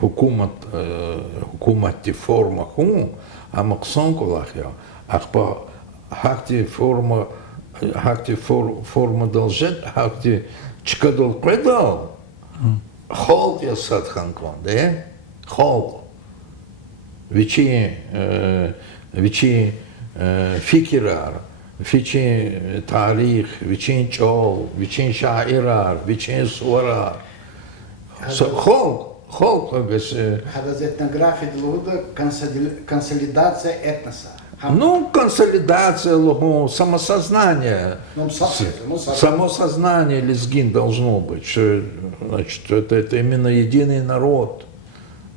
хукумат форма ху, хамаксон колахия. Ахпо хакти форма должет, хакти чкадол предал. Холт я садханкон, да? Холт. Viçi fikirar, viçi tarih, viçi çol, viçi şairar, viçi suvarar. Холк без. Hada etnografi dluda консолидация этноса. Ну, консолидация, самосознание. Самосознание лезгин должно быть, что значит, это именно единый народ.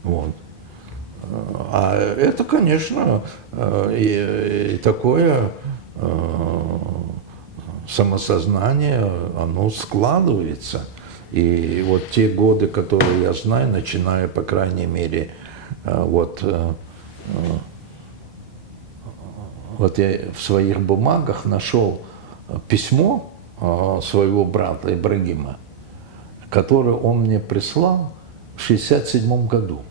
Вот. А это, конечно, и такое самосознание, оно складывается. И вот те годы, которые я знаю, начиная, по крайней мере, вот я в своих бумагах нашел письмо своего брата Ибрагима, которое он мне прислал в 1967 году.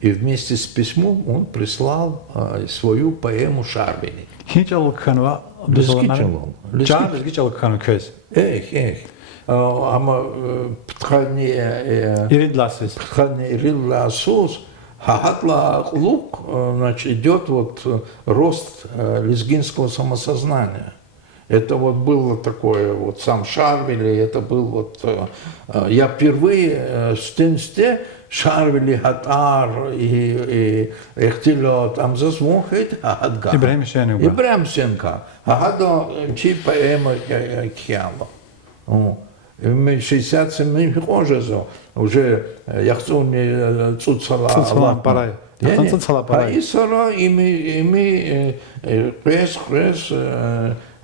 И вместе с письмом он прислал свою поэму Шарбини. Хичалкханва Лезгичалкхан köz. Ama Птхани Ирилласус Хагатла лук, значит, идет вот рост лезгинского самосознания. Это вот было такое, вот сам Шарвели, это был вот, я впервые стенсте Шарвели Хатар и Эхтилот, Амзас Вохет, Хагатга. Ибрахим Шенюга. Ибрахим Шенка. Хагадо чи поэма Кьяла. Мы 67 хожезо, уже яхцун цуцала. Цуцала парай. Цуцала парай. А исара ими хрес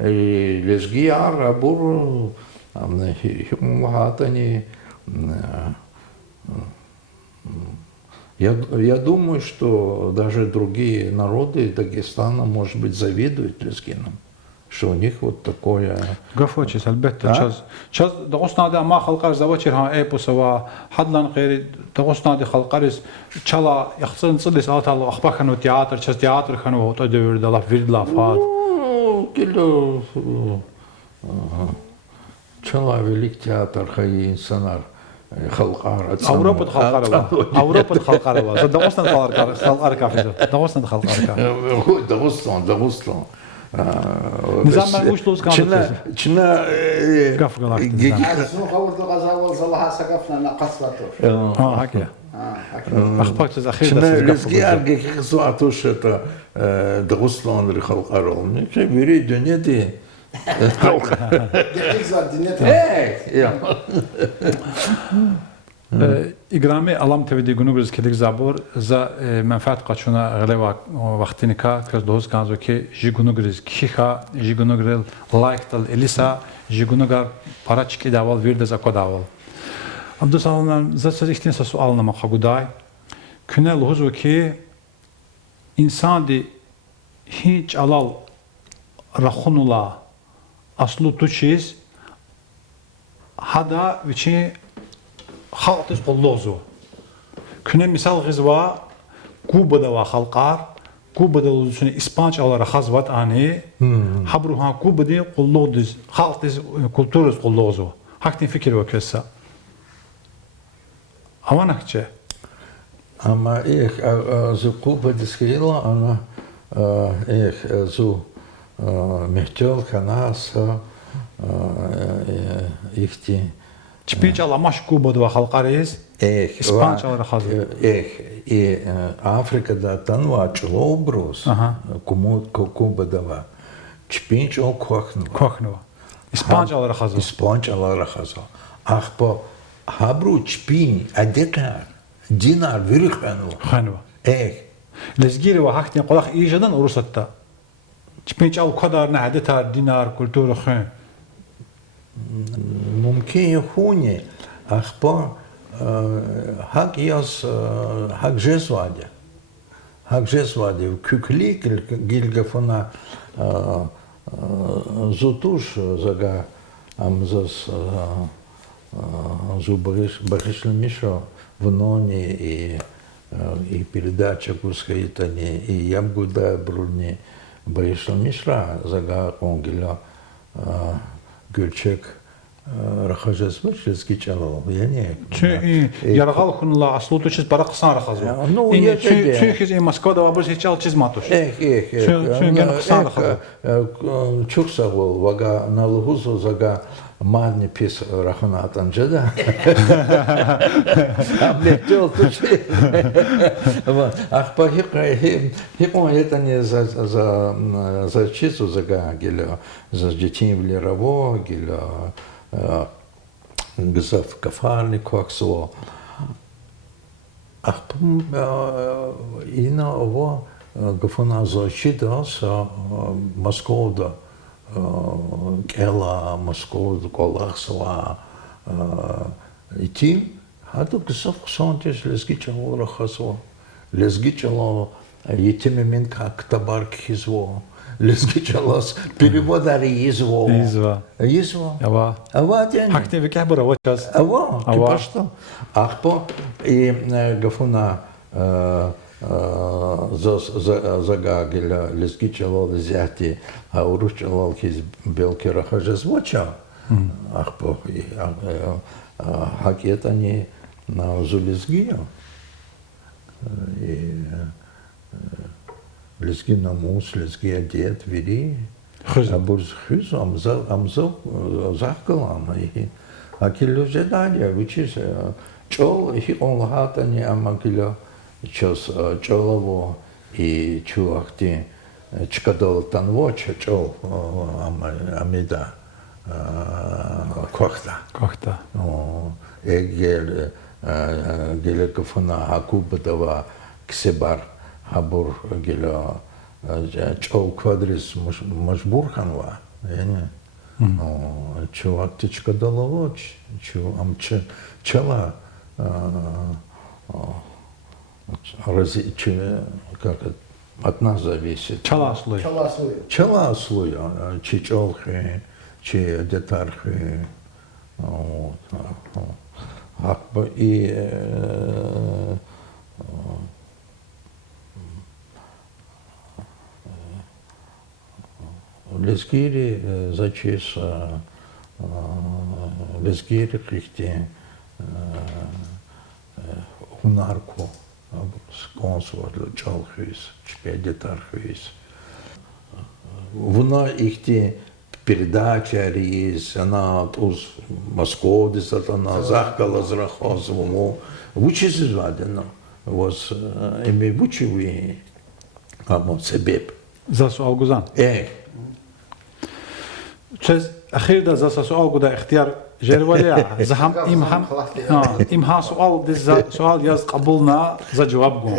лезгия рабур хатани. Я думаю, что даже другие народы Дагестана, может быть, завидуют лезгинам, что у них вот такое... Гафочис, البته چاز داستان ما خلقار زواچر ها اپوس و حدلان غیر داستان خلقارس چلا یخصن صدس آتال اخبار خنو تئاتر چاز تئاتر خنو تو دور دلا ویرلا فات Кило чала велик театр хай инсанар халқар. Авропа халқар. Авропа халқар. Дагыстан халқар кафе. Дагыстан халқар. Дагыстан. Низам ушлус кафе. Чина Каф галактик. Ну, хавурду газавал залаха сагафна на касватуш. Хаке. Ахпак чиз ахир Чина лезгиар гехсуатуш это Дагыстан ри халқар. Не бери дөнеди. Играме алам тевиди гунугрыз кедик забор за манфаат качуна глева вақтиника крас доз канзо ки жигунугрыз киха жигунугрел лайктал элиса жигунугар парачки давал вирде за кодавал Абдусалам за сазихтин са суална махагудай күне лохузу ки инсанди хич алал рахунула аслу тучиз хада вичи халқыз қоллозу. Күне мисал ғызва Кубада ва халқар, Кубада лузусуне испанч алара хазват ани, хабрухан Кубади қоллодыз, халқыз культурыз қоллозу. Хактин фикир ва кесса. Аванакче? Ама их зу Кубади скрила, она зу мехтел канаса ихти Чпич аламаш Кубада ва халқарез, испанч алара хазват. И Африка да танва чулобрус, Кубадава, чпинч ол кохну. Кохну. Испанч алара хазват. Испанч алара хазват. Ах по хабру чпинь, динар вирхану. Хану. Лезгири ва хактин қолақ ижадан урусатта. Чпинч ал кадар нәдетар динар культура хэн. ممكن يكون أخبار هاك ياس هاك جزوادي وكليك جيلجفنا زوتوش زجا أمزاس زو бариш Миша в ноне и передача кускаитани и ямгуда бруни бариш Миша зага конгиля Gülçek рахажас мышески чалал. Я не. Чү яргал хунла аслуту чиз бараксан рахазу. Ну я чү хиз Москвада вабус чал чиз матуш. Чү ген ксан рахазу. Чуксагол вага налгузу зага мадни пис раханатан жада. Амнетел тучи. Ах по хипон это не за чизу зага геля за детей в Лерово геля гзав кафарни кваксо. Ах ина ово гафона защита с Москвада Кела, Москва, Колахсова, идти, а то гзав ксантиш лезгичало рахасо, лезгичало етимемин как табарк хизво. Лезгичалас переводари изво. Изво. Ава день. Хактин викабра вот час. Ава. Ава что? Ахпо и гафуна загагеля лезгичало лезяти, а уручало хиз белки рахажезвоча. Ахпо хакета не на зулезгио. Лезги намус, лезги одет, вери. Хызы. Бурз хыз, амзо захкалам. Акило жедания, учись. Чол, он хатани амакило, час чолово и чувахти, чкадол танво, чол, амида, кохта. Кохта. Егел, гелекофона Акубатова, Ксебар, Хабур, гело, чол квадрис Машбурханва, чувак тичка доловоч, чувам чела, как от нас зависит. Чаласлы. Чела слуя, чичолхи, чи детархи, и лезгири зачес лезгири крихти хунарку сконсвор чалхвис чпедетархвис вуна ихти передача рис, она туз Москвы, она захкала зрахозовому, учись звадено, was ими учили, амон себеб. За суал гузан. Через أخير за سؤال قدا اختيار جروليا زهم إم ها سؤال دز سؤال يز قبولنا za cevabgum.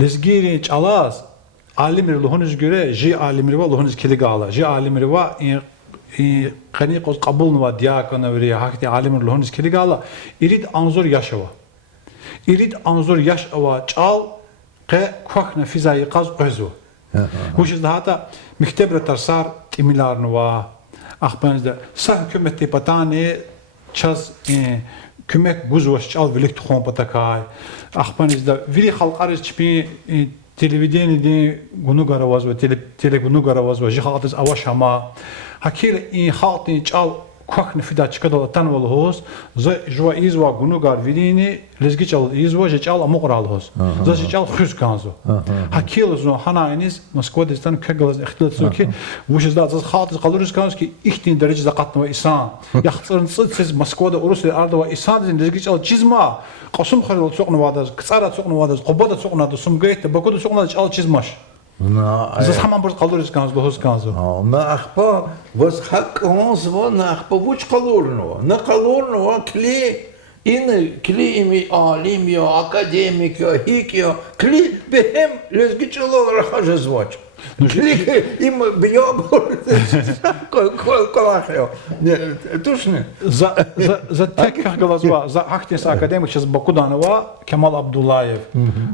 Lezgiri çalas alimir lohunuz göre ji alimir va lohunuz kiligala ji alimir va qani qoz qabulnu va diakona veri hakti alimir lohunuz kiligala irid anzur yaşava irid anzur yaşava çal qe khna fizai qaz qazу huş hata mektebra tarsar timilarnu va akhbanizda sa hükümeti patani çaz kümek guzvaş çal velik tuxon patakay akhbanizda veri xalqariz çpi televideniydi gunu garavaz ve tele gunu garavaz ve jihatiz avaşama hakir in xalqin çal khna fida çıkadala tanval hos za jwa izwa gunu gar vidini lezgi çal izwa çal amuqral hos za çal khus kanzo hakil zo hanayniz Moskvadistan kegalaz ixtilat ki vuş da za xalqis qaluruz kanzo ki ihtin derece zaqatna ve isan yaxtsırın siz Moskvada Rusya arda ve isan lezgi çal çizma qasım xaril soqnu vadaz qsara soqnu vadaz qobada soqnu da sumgayt bakuda soqnu çal çizmaş за хаман бир қалурис канзло хос канзо на ахпа воз хак онзво на ахпа вуч қалурно на қалурно кли ин кли ими алим yo академик yo hik yo кли бехем лезгичело рахаж звач кли им бьё колахё тушне за тек галазва за ахтес академик сейчас Бакуданова Kemal Abdullayev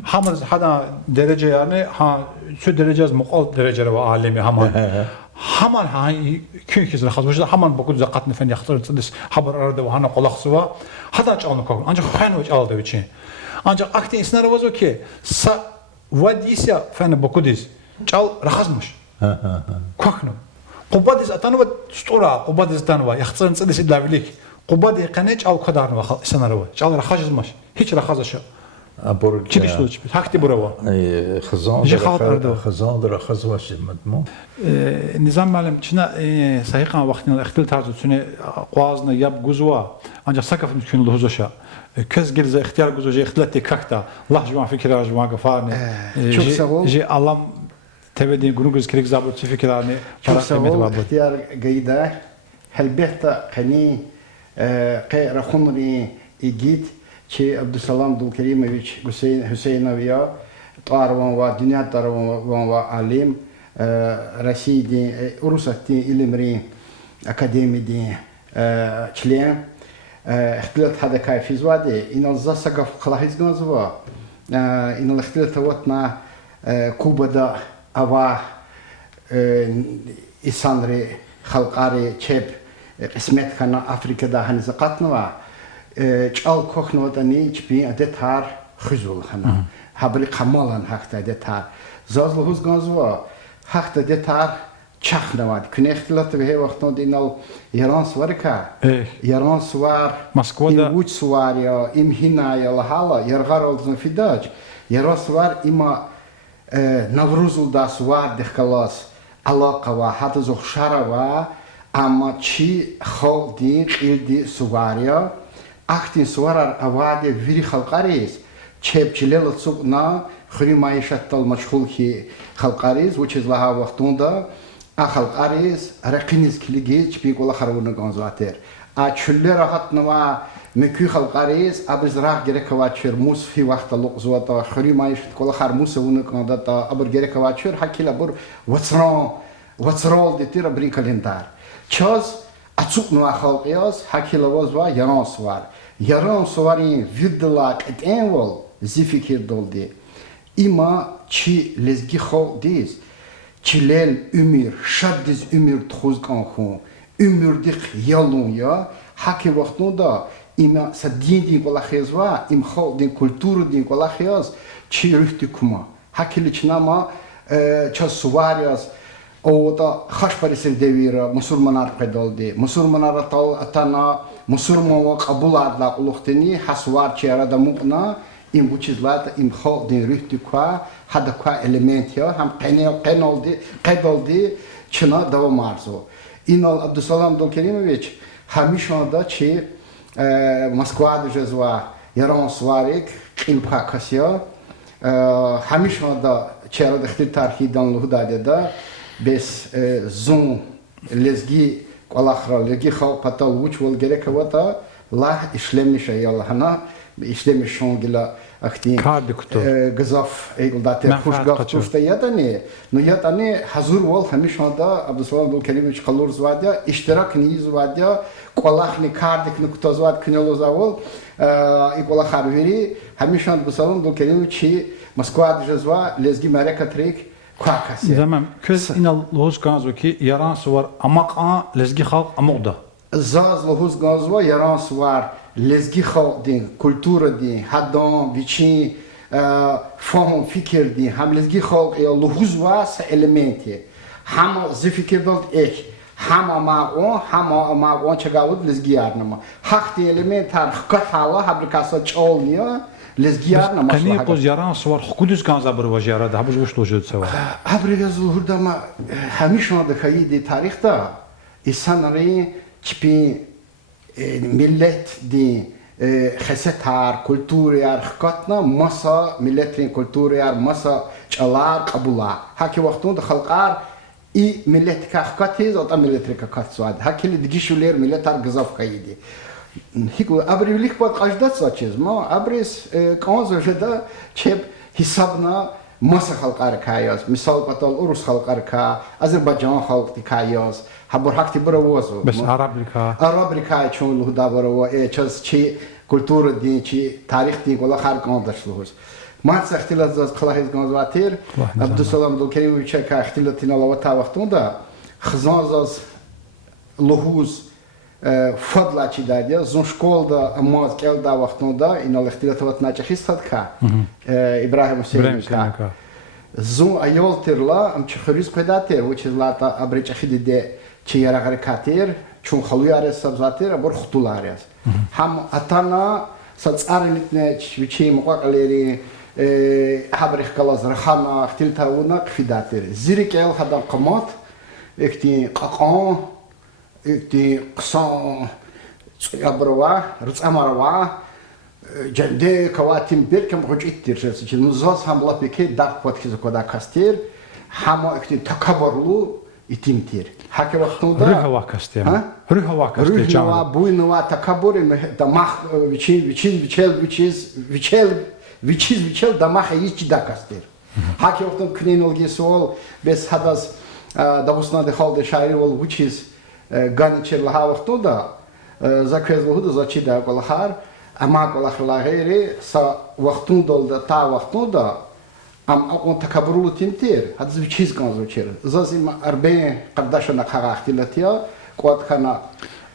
hamaz hada derece yani ha şu derecez muqal dereceleri ve alemi haman ha künkizle xazmışda haman Bakud zaqatni fen yaxtırıtsız haber arada ve hana qolaqsuva hada çalını kokun ancak xanıç aldı için ancak akte isnara vazo ki sa vadisya fen Bakudiz çal raxazmış koknu qubadiz atanova stura qubadiz tanova yaxtırıtsız davlik qubadi qanıç al qadarını isnara va çal raxazmış hiç raxazaşı Чили что чипит? Хахти бурава. Хазан дра хазваш мадмо. Низам малым чина сахиқан вақтина ихтил тарзу чуне қуазна яб гузва. Анча сакафын күн лозоша. Көз гелзе ихтияр гузо ихтилати какта. Лах жуан фикра жуан гафарни. Же алам تبدي جنوجز كريك زابط في فكرة اختيار جيدة هل بيحتا قني قير خمري إجيت شيء عبد السلام دولكريموفيتش حسينويا طاروان ودنيا طاروان وعليم России دي روسك دي إلمري أكاديمي دي член اختلاط هذا كيف يزوادي إن الزاسقة خلاص جنزوا إن الاختلاط وقتنا كوبا دا أوا إسانري خلقاري تشيب اسمت خنا أفريقيا دا هنزقاتنا چال کوخنو دنی چبی ادتار خزول خنا حبری قمالن حق ادتار زازل هوز گازوا حق ادتار чахнавад кнехтлат ве вахтон динал Иран сварка Иран свар Москвада уч сваря им хиная лахала яргарол фидач Иран свар има наврузулда свар дехкалас алақава хата зохшарава ама чи холди илди сваря ахтин сварар аваде вири халқарис чепчилел цугна хримаишаттал машхулхи халқарис which is лаха вахтунда ахалқарис рақинис килиги чпикола харуна ганзатер а чуллер ахатнава мекү халқарис абизрах герекавачер мусфи вахта луқзуата хримаишт кола хармуса уна кандата абр герекавачер хакила бур what's wrong детира брин календар час ацукнува халқиас хакила возва яран свари видлак этенвол зификир долди има чи лезги холдис чилел умир шаддиз умир тхузганху умирдик ялун я хаки вахтунда има саддин колахезва им холдин культурдин колахез чи рихтикума хакили чинама час свариас ода хашпарисер девира мусульманар педолди мусульманар атана мусульман кабуладла улухтени хасвар чера муqna им учизлата им холдин рихтиква хадаква элемент я хам qenoldi чина давамарзу инал Абдусалам Долкеримович хамишанда чи Москва дежезва ярон сварик илпа касия хамишанда чера дахти тархи дан лухдадеда без зун лезги колахра лезги хал патал учвол герекавата ла ишлемиша ялхана ишлемишон гила ахтин газаф эглдате хушгах туфтаядани но ятани хазур вол хамишанда Абдусалам Долкеримович қалур звадя иштирак ни звадя колахни кардик нуктазвад кнелозавол и колахарвери хамишанд Абдусалам Долкеримович Москва дежезва лезги марекатрик Zaman köz inal lohuz ganzo ki yaran suvar amaqa lezgi xalq amuqda. Zaz lohuz ganzo yaran suvar lezgi xalq din, kultura din, haddan, viçin, faham fikir din, ham lezgi xalq ya lohuz vas elementi. Ham zifikir dalt ek, ham amaqon çagavud lezgi yarnama. Haqti elementar hqat hala habrikasa çolniya лезгияр на кани qoz yaran suvar хукудус ganza bir vajara da habuz ushlo jod sava абригаз хурдама хамишон да хаиди тарихта insanları çipi millet di xesetar kulturiyar xqatna masa milletin kulturiyar masa çalar qabula haki vaqtunda xalqar i millet ka xqatiz ota millet ka qatsad hakili digişuler milletar gazaf kayidi Hiku abrilik pat qajdatsa çizma abris qanzo jeda çep hisabna masa xalqar kayas misal patal urus xalqar ka Azerbaycan xalqi kayas habur hakti bravozo bes arabrika çoğunluğu da bravo çaz çi kultura din çi tarix din kola har qandaşlığız mat saxtilat zaz qalahiz qanzvatir Abdusalam Dolkerimoviç ka ixtilatina lavata vaqtunda xizan zaz lohuz фадла чидадя зон школда амаз келда вақтунда инал ихтилатават начахистадка Ибрахим Сейнка зон айолтерла ам чхорис кведатер училата абречахидиде чиярагрикатер чун халуярес сабзатер абор хутуларес хам атана сацарилитне чвичи муқалери хабрих калаз рахана ихтилтауна кфидатер зирикел хадам қамат ихти қақан Ти қсан аброва, рцамарова, джанде каватим беркем хучиттир шерси чи нузас хамла пеке дарк подхиз кода кастер хама ихти такабарлу итимтир хаке вақтунда рыхава кастер рыхава кастер рыхава буйнова такабури дамах вичил дамах ич да кастер хаке вақтун кненолги сол без хадас дагустана де халде шайри вол which is Ганичер лаха вақтуда закрез лухуда зачида колахар ама колахлагери са вақтунда та вақтуда ам акон такабрулу тимтир хадз вичиз ганзучер зазим арбе қардашана қағахтилатия қуатхана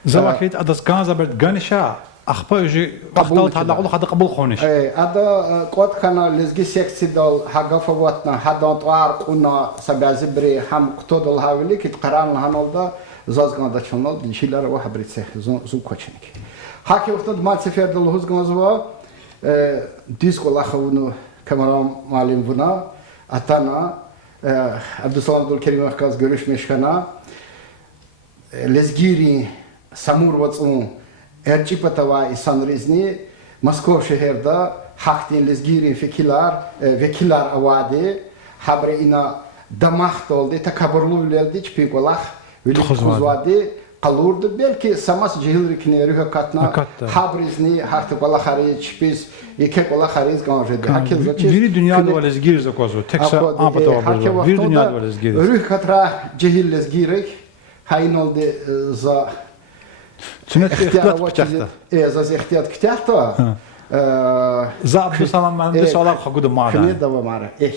Завахит адас ганза берт ганиша أخبار يجي قبول هذا قبول هذا قبول خونش هذا قد كان لزجي سكسي دول حقف وقتنا هذا طوار قلنا سبعزبري هم قطود الهاولي كتقران هنالدا زازغان دا شنال ديشيلار وحبريت سه زو كوتشنك هاكي وقت ما تسافر دل هوزغان زوا ديسكو لاخونو كاميرا معلم بنا اتانا عبد السلام دول كريم خاص görüş meşkana lezgiri samur وصو Erçipatava İsanrizni Moskova şehirde haktin lezgiri vekiller avadi habre ina damaht oldu takabburlu vildi çpikolak velik kuzvadi kalurdu belki samas cehilrikne rüha katna habrizni hakti kola hariç biz iki kola hariç ganjedi hakil zaçı bir dünyada var lezgiri zakozu teksa apatava bir dünyada var lezgiri rüha katra cehil lezgirik hayn oldu za احتياط كتاحته زاز احتياط كتاحته زعب بسلام من بسالار خقود معنا خلينا دوا معنا ايه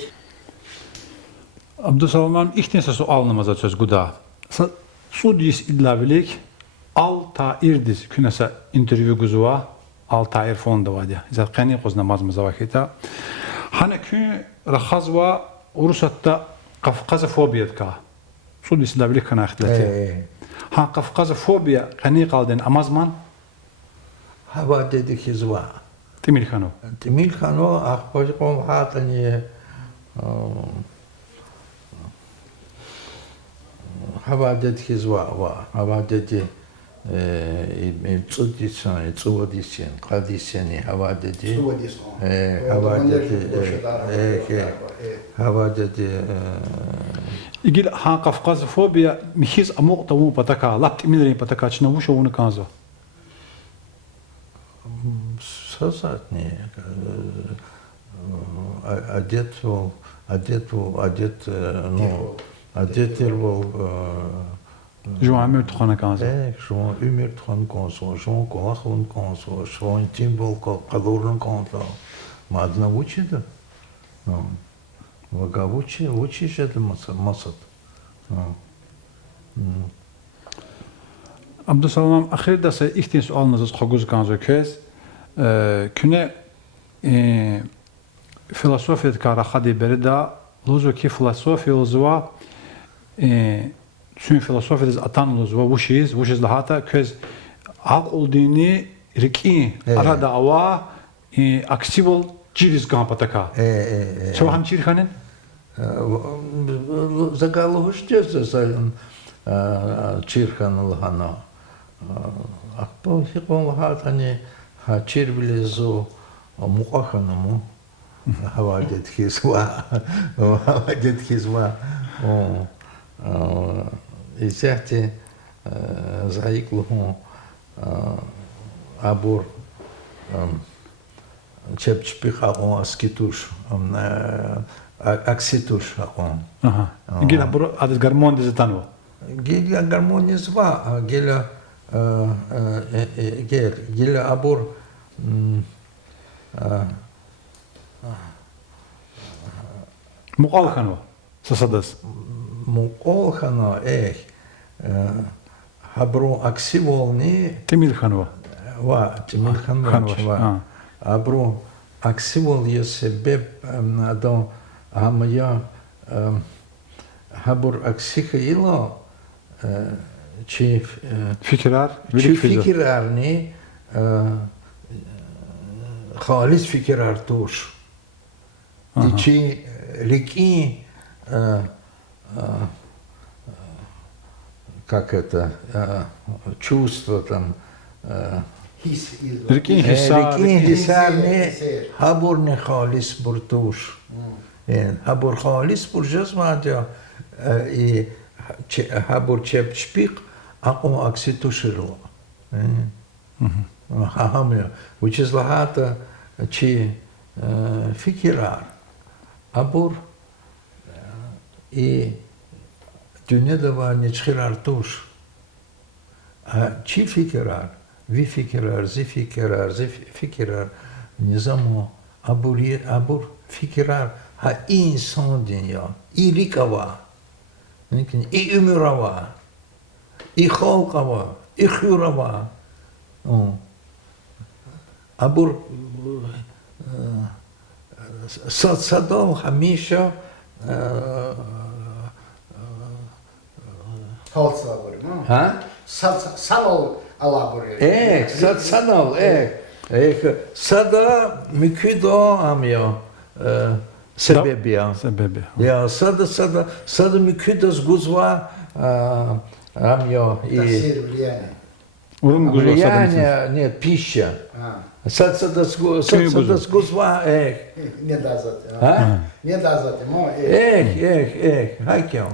عبد السلام ihtiyasa sualımıza söz guda sudis illa bilik alta irdis künese interview guzuva alta ir fonda vadia zat qani qozna mazmıza vakita hana kü rakhazwa urusatda qafqaza fobiyatka sudis illa bilik kana xtlati ha qafqaza fobiya qani qaldın amazman hava dedik izva Timil Khano Timil Khano akhboj qom hatani hava dedik izva va hava dedi tsuditsan tsuditsen qadiseni hava dedi hava dedi hava dedi İgil ha Kafkaz fobiya mihiz amuk tavu pataka lapt imilrin pataka çna vuşo onu kanzo sazatni adet ervol Joamir txana kanzo Joan umir txan kanzo Joan kolachun kanzo Joan timbol qadurun kanzo madna vuchida Vaga vuchi jedi masat. Abdusalam axir da se ihtin sualınız xoguz kanzo kez küne filosofiyat kara xadi berida lozo ki filosofiya uzva çün filosofiyaz atan uzva vuşiz lahata kez aq olduğunu riki arada ava aksibol Çiriz gampataka. Çava ham çirxanen? Zagalhoş cezse sayın çirxanıl hana. Akpon hikon lahat hani ha çirbilizo muqaxanamu. Havadet kizwa. Havadet kizwa. İzahti zayıklığı abur Çepçipik ağon askituş, aksituş ağon. Gila buru adız garmon dizi tanı. Gila garmoniz va, gila abur Muqal xano sasadas. Muqal xano habru aksivolni Timil xano. Va, Timil xano. Abru aksivol je sebeb do amaya habur aksihilo çi fikirarni halis fikirar tuş. Çi liki как это чувство там Rikin hisar ne habur ne halis burtuş. Habur halis burjaz madya habur çepçpik aqum aksituşiro. Hamya. Uçiz lahata çi fikirar. Habur dünyada var ne çıkar tuş. Çi fikirar. Vi fikirar, zi fikirar, nizamo abur fikirar ha insan dünya, i likava, i ümürava, i halkava, i hürava. أبور صدام هميشه Halsa var mı? ها؟ Sanol alabor. صدام صدا مكيدو أميو سببيا Sebebi. يا صدا مكيدو زغوزوا أميو Tasir влияние. Urun guzu sadım. влияние нет пища صدا زغوزوا Ne da zaten. ها Ne da zaten. Mo. Хайкел.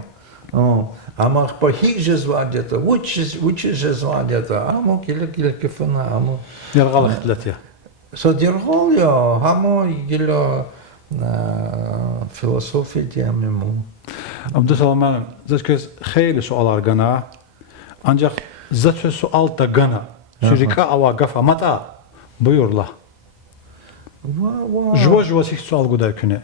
Ама пахик же звадята, учи же звадята, амо киле кефана, амо. Yalgalı xitlet ya. Содержал я, амо гило философия тему. Abdüsalam müəllim, zəskəs xeyli suallar qana. Ancaq zəçə sual da qana. Sürika ava qafa mata. Buyurla. Jvo sik sual qudar küne.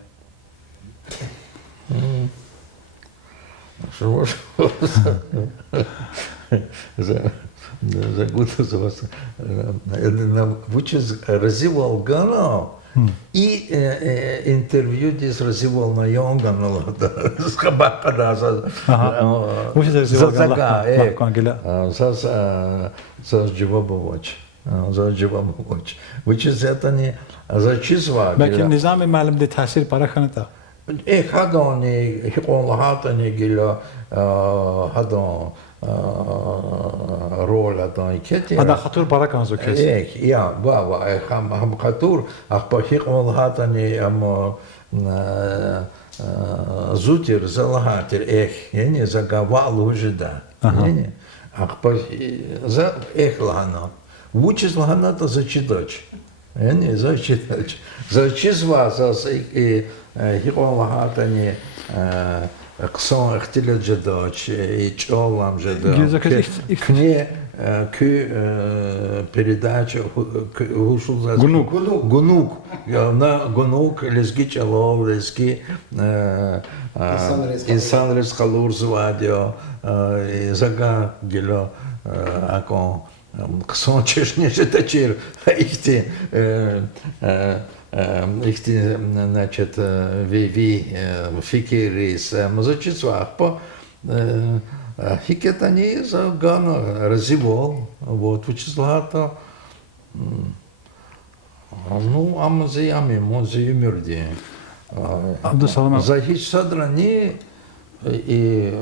За год за вас. Вучез развивал гана и интервью здесь развивал на Йонгана. С хабака да за. Вучез развивал гана. За джавабовач. За джавабовач. Вучез это не за числа. Bəlkə nizam-ı müəllimdə təsir paraxanıda. هادوني هيقول هاتني قال هادون رول هادون كتير Ada xatur parakanızı kes. يا بابا هم خطور أخبار هيقول هاتني أم زوتير زلهاتر يعني زعوال وجدا يعني أخبار ز لهنا وجز لهنا تزچداч يعني زچداч زچزوا زاس هيقول هاتني قصون اختلاف جداش يجعلهم جدا كني передача ушел за гунук на гунук лезги чалов лезги инсан рез халур звадио зага гело ако ксон чешне жетачир ихти значит ви фикирис музычисва по хикетани за гана развивал вот вычислата ну амзиями музеюмерди Abdüsalam за хич садрани и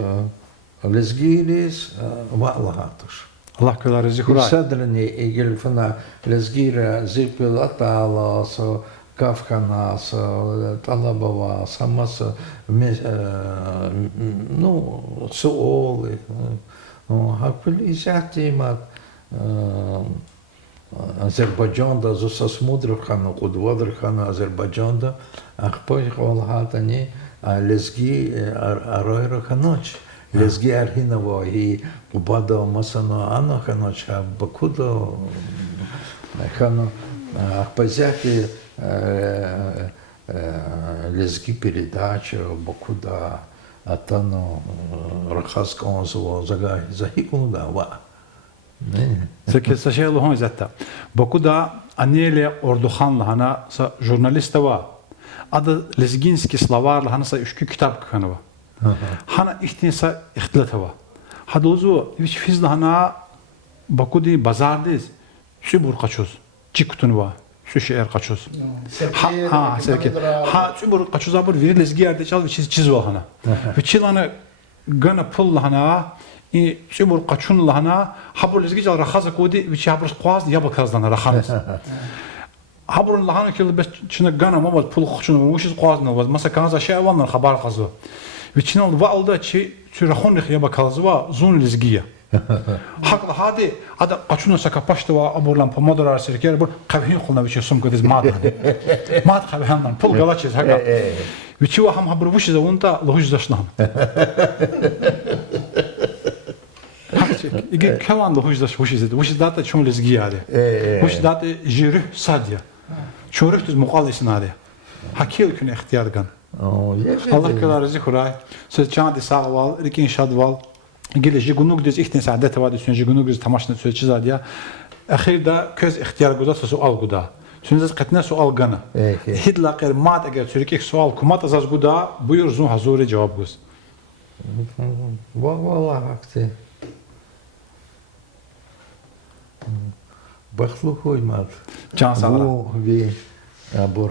лезгирис валахатуш Allah kölə rızıq uray. Садрани и гельфана лезгира зипилатала со Кавканас, Талабова, Самаса, ну, Суолы, Аквилизятима, Азербайджанда, Зусасмудрхана, Кудвадрхана, Азербайджанда, Ахпойхолхатани, Лезги Аройраханоч, Лезги Архинова и Убада Масана Анаханоч, Бакуда Хана, Ахпазяки, лезги передача Бакуда Атану Рахаскон Захикунда Ва. Zəskəs şey lohon zətdə. Bakuda Aneliya Orduxanla hana sa jurnalist va. Adı Lezginski Slavarla hana sa üçkü kitap kanı va. Hana ihtinsa ixtilat va. Hadozu hiç fizla hana Bakudi bazardız. Sübur qaçoz. Çikutun va. Şeir qaçoz. Ha, serki. Ha, sübur qaçoz abur veri lezgi yerde çal çiz va hana. Ve çilana gana pul hana и чебур качун лана хабур лезги жал рахаза коди вичи хабур қоаз я баказдан раханс хабур лана кил бес чина гана мабад пул хучун ушиз қоазна ваз маса каназа шайваннан хабар қазу вичинал валда чи рахон я баказва зун лезгия хакла хади ада качуна сакапаштова абурлан помодорар серкер бур қавхин қулна вичи сумка диз мад мад қавханнан пул галачиз хака вичи ва хам хабур вушиз унта лохуж дашнан İki kavan da hoş data çom lezgi yani. Hoş data jürü sadya. Çoruk düz muqallısın hadi. Hakil kün ihtiyar gan. Allah kadar rızık uray. Söz çağdı sağval, rikin şadval. Gelişi günlük düz ihtin saadet var düşün günlük düz tamaşını söz çizad ya. Ahirda köz ihtiyar guda sual guda. Sünüz qetne sual gana. Hidla qer mat eğer Türkiye sual kumat azaz guda buyur zun hazure cevap göz. Vallahi vakti. Baklı koymadı. Can sağlar. Bu bir abur.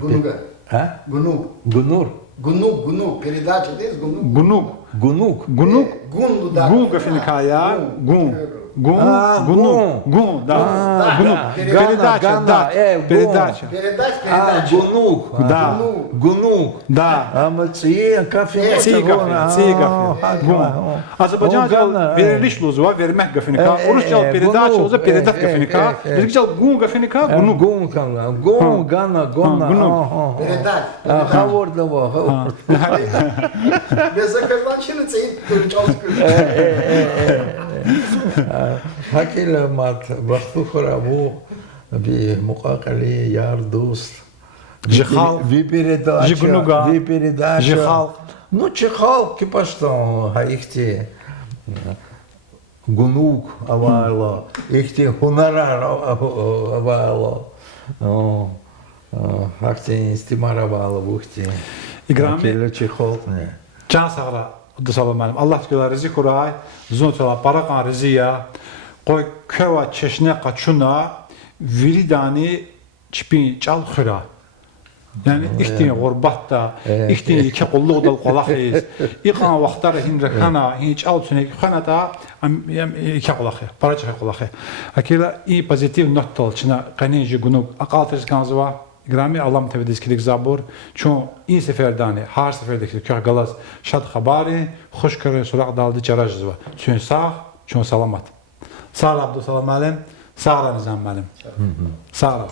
Gunuga. Ha? Gunug. Gunur. Gunug. Передача десь Gunug. Gunug. Gunuk. Gunug. Gun da. Gun gafinikaya. Gun. Gun. Gunug. Gun. Da. Gunug. Передача. Да. Передача. Передача. Gunuk. Да. Gunuk. Да. Ama çiğ kafe. Çiğ kafe. Gun. Azerbaycanca veriliş lozuva vermek gafinika. Rusça передача lozu передат gafinika. Bizce gun gafinika. Gunug. Gun kana. Gun gana. Gunug. Передача. Havorda var. Без закарпатчины цей çalışıyor. Hakile mat baklı kurabu bir mukakali yar dost. Jihal. Випередача. Jihal. Ну, чихал, кипаштон, ихти гунук авайло, ихти хунарар авайло. Хакти стимаравало бухти. İgrami. Чихал, не. Can sağla. Odda salam mənim. Allah tükələ rizik uray. Zontala paraqan riziya. Qoy köva çeşne qaçuna. Viridani çipin çal xıra. Yani ihtin qurbatda, ihtin iki qulluq dal qolaqıyız. İqan vaxtlar hindrakana, hiç al tünek xanata iki qolaqı, para çıxı qolaqı. Akila i pozitiv nottal çına qaneci gunuk aqaltırız kanzıva. İgrami Allah'ım tevdiskilik zabur. Çun iyi seferdani, har seferdeki köy galaz şad xabari, xoş körü sulaq daldı carajızva. Çün sağ, çün salamat. Sağ Abdüsalam məlim, sağ Nizam məlim. Sağ.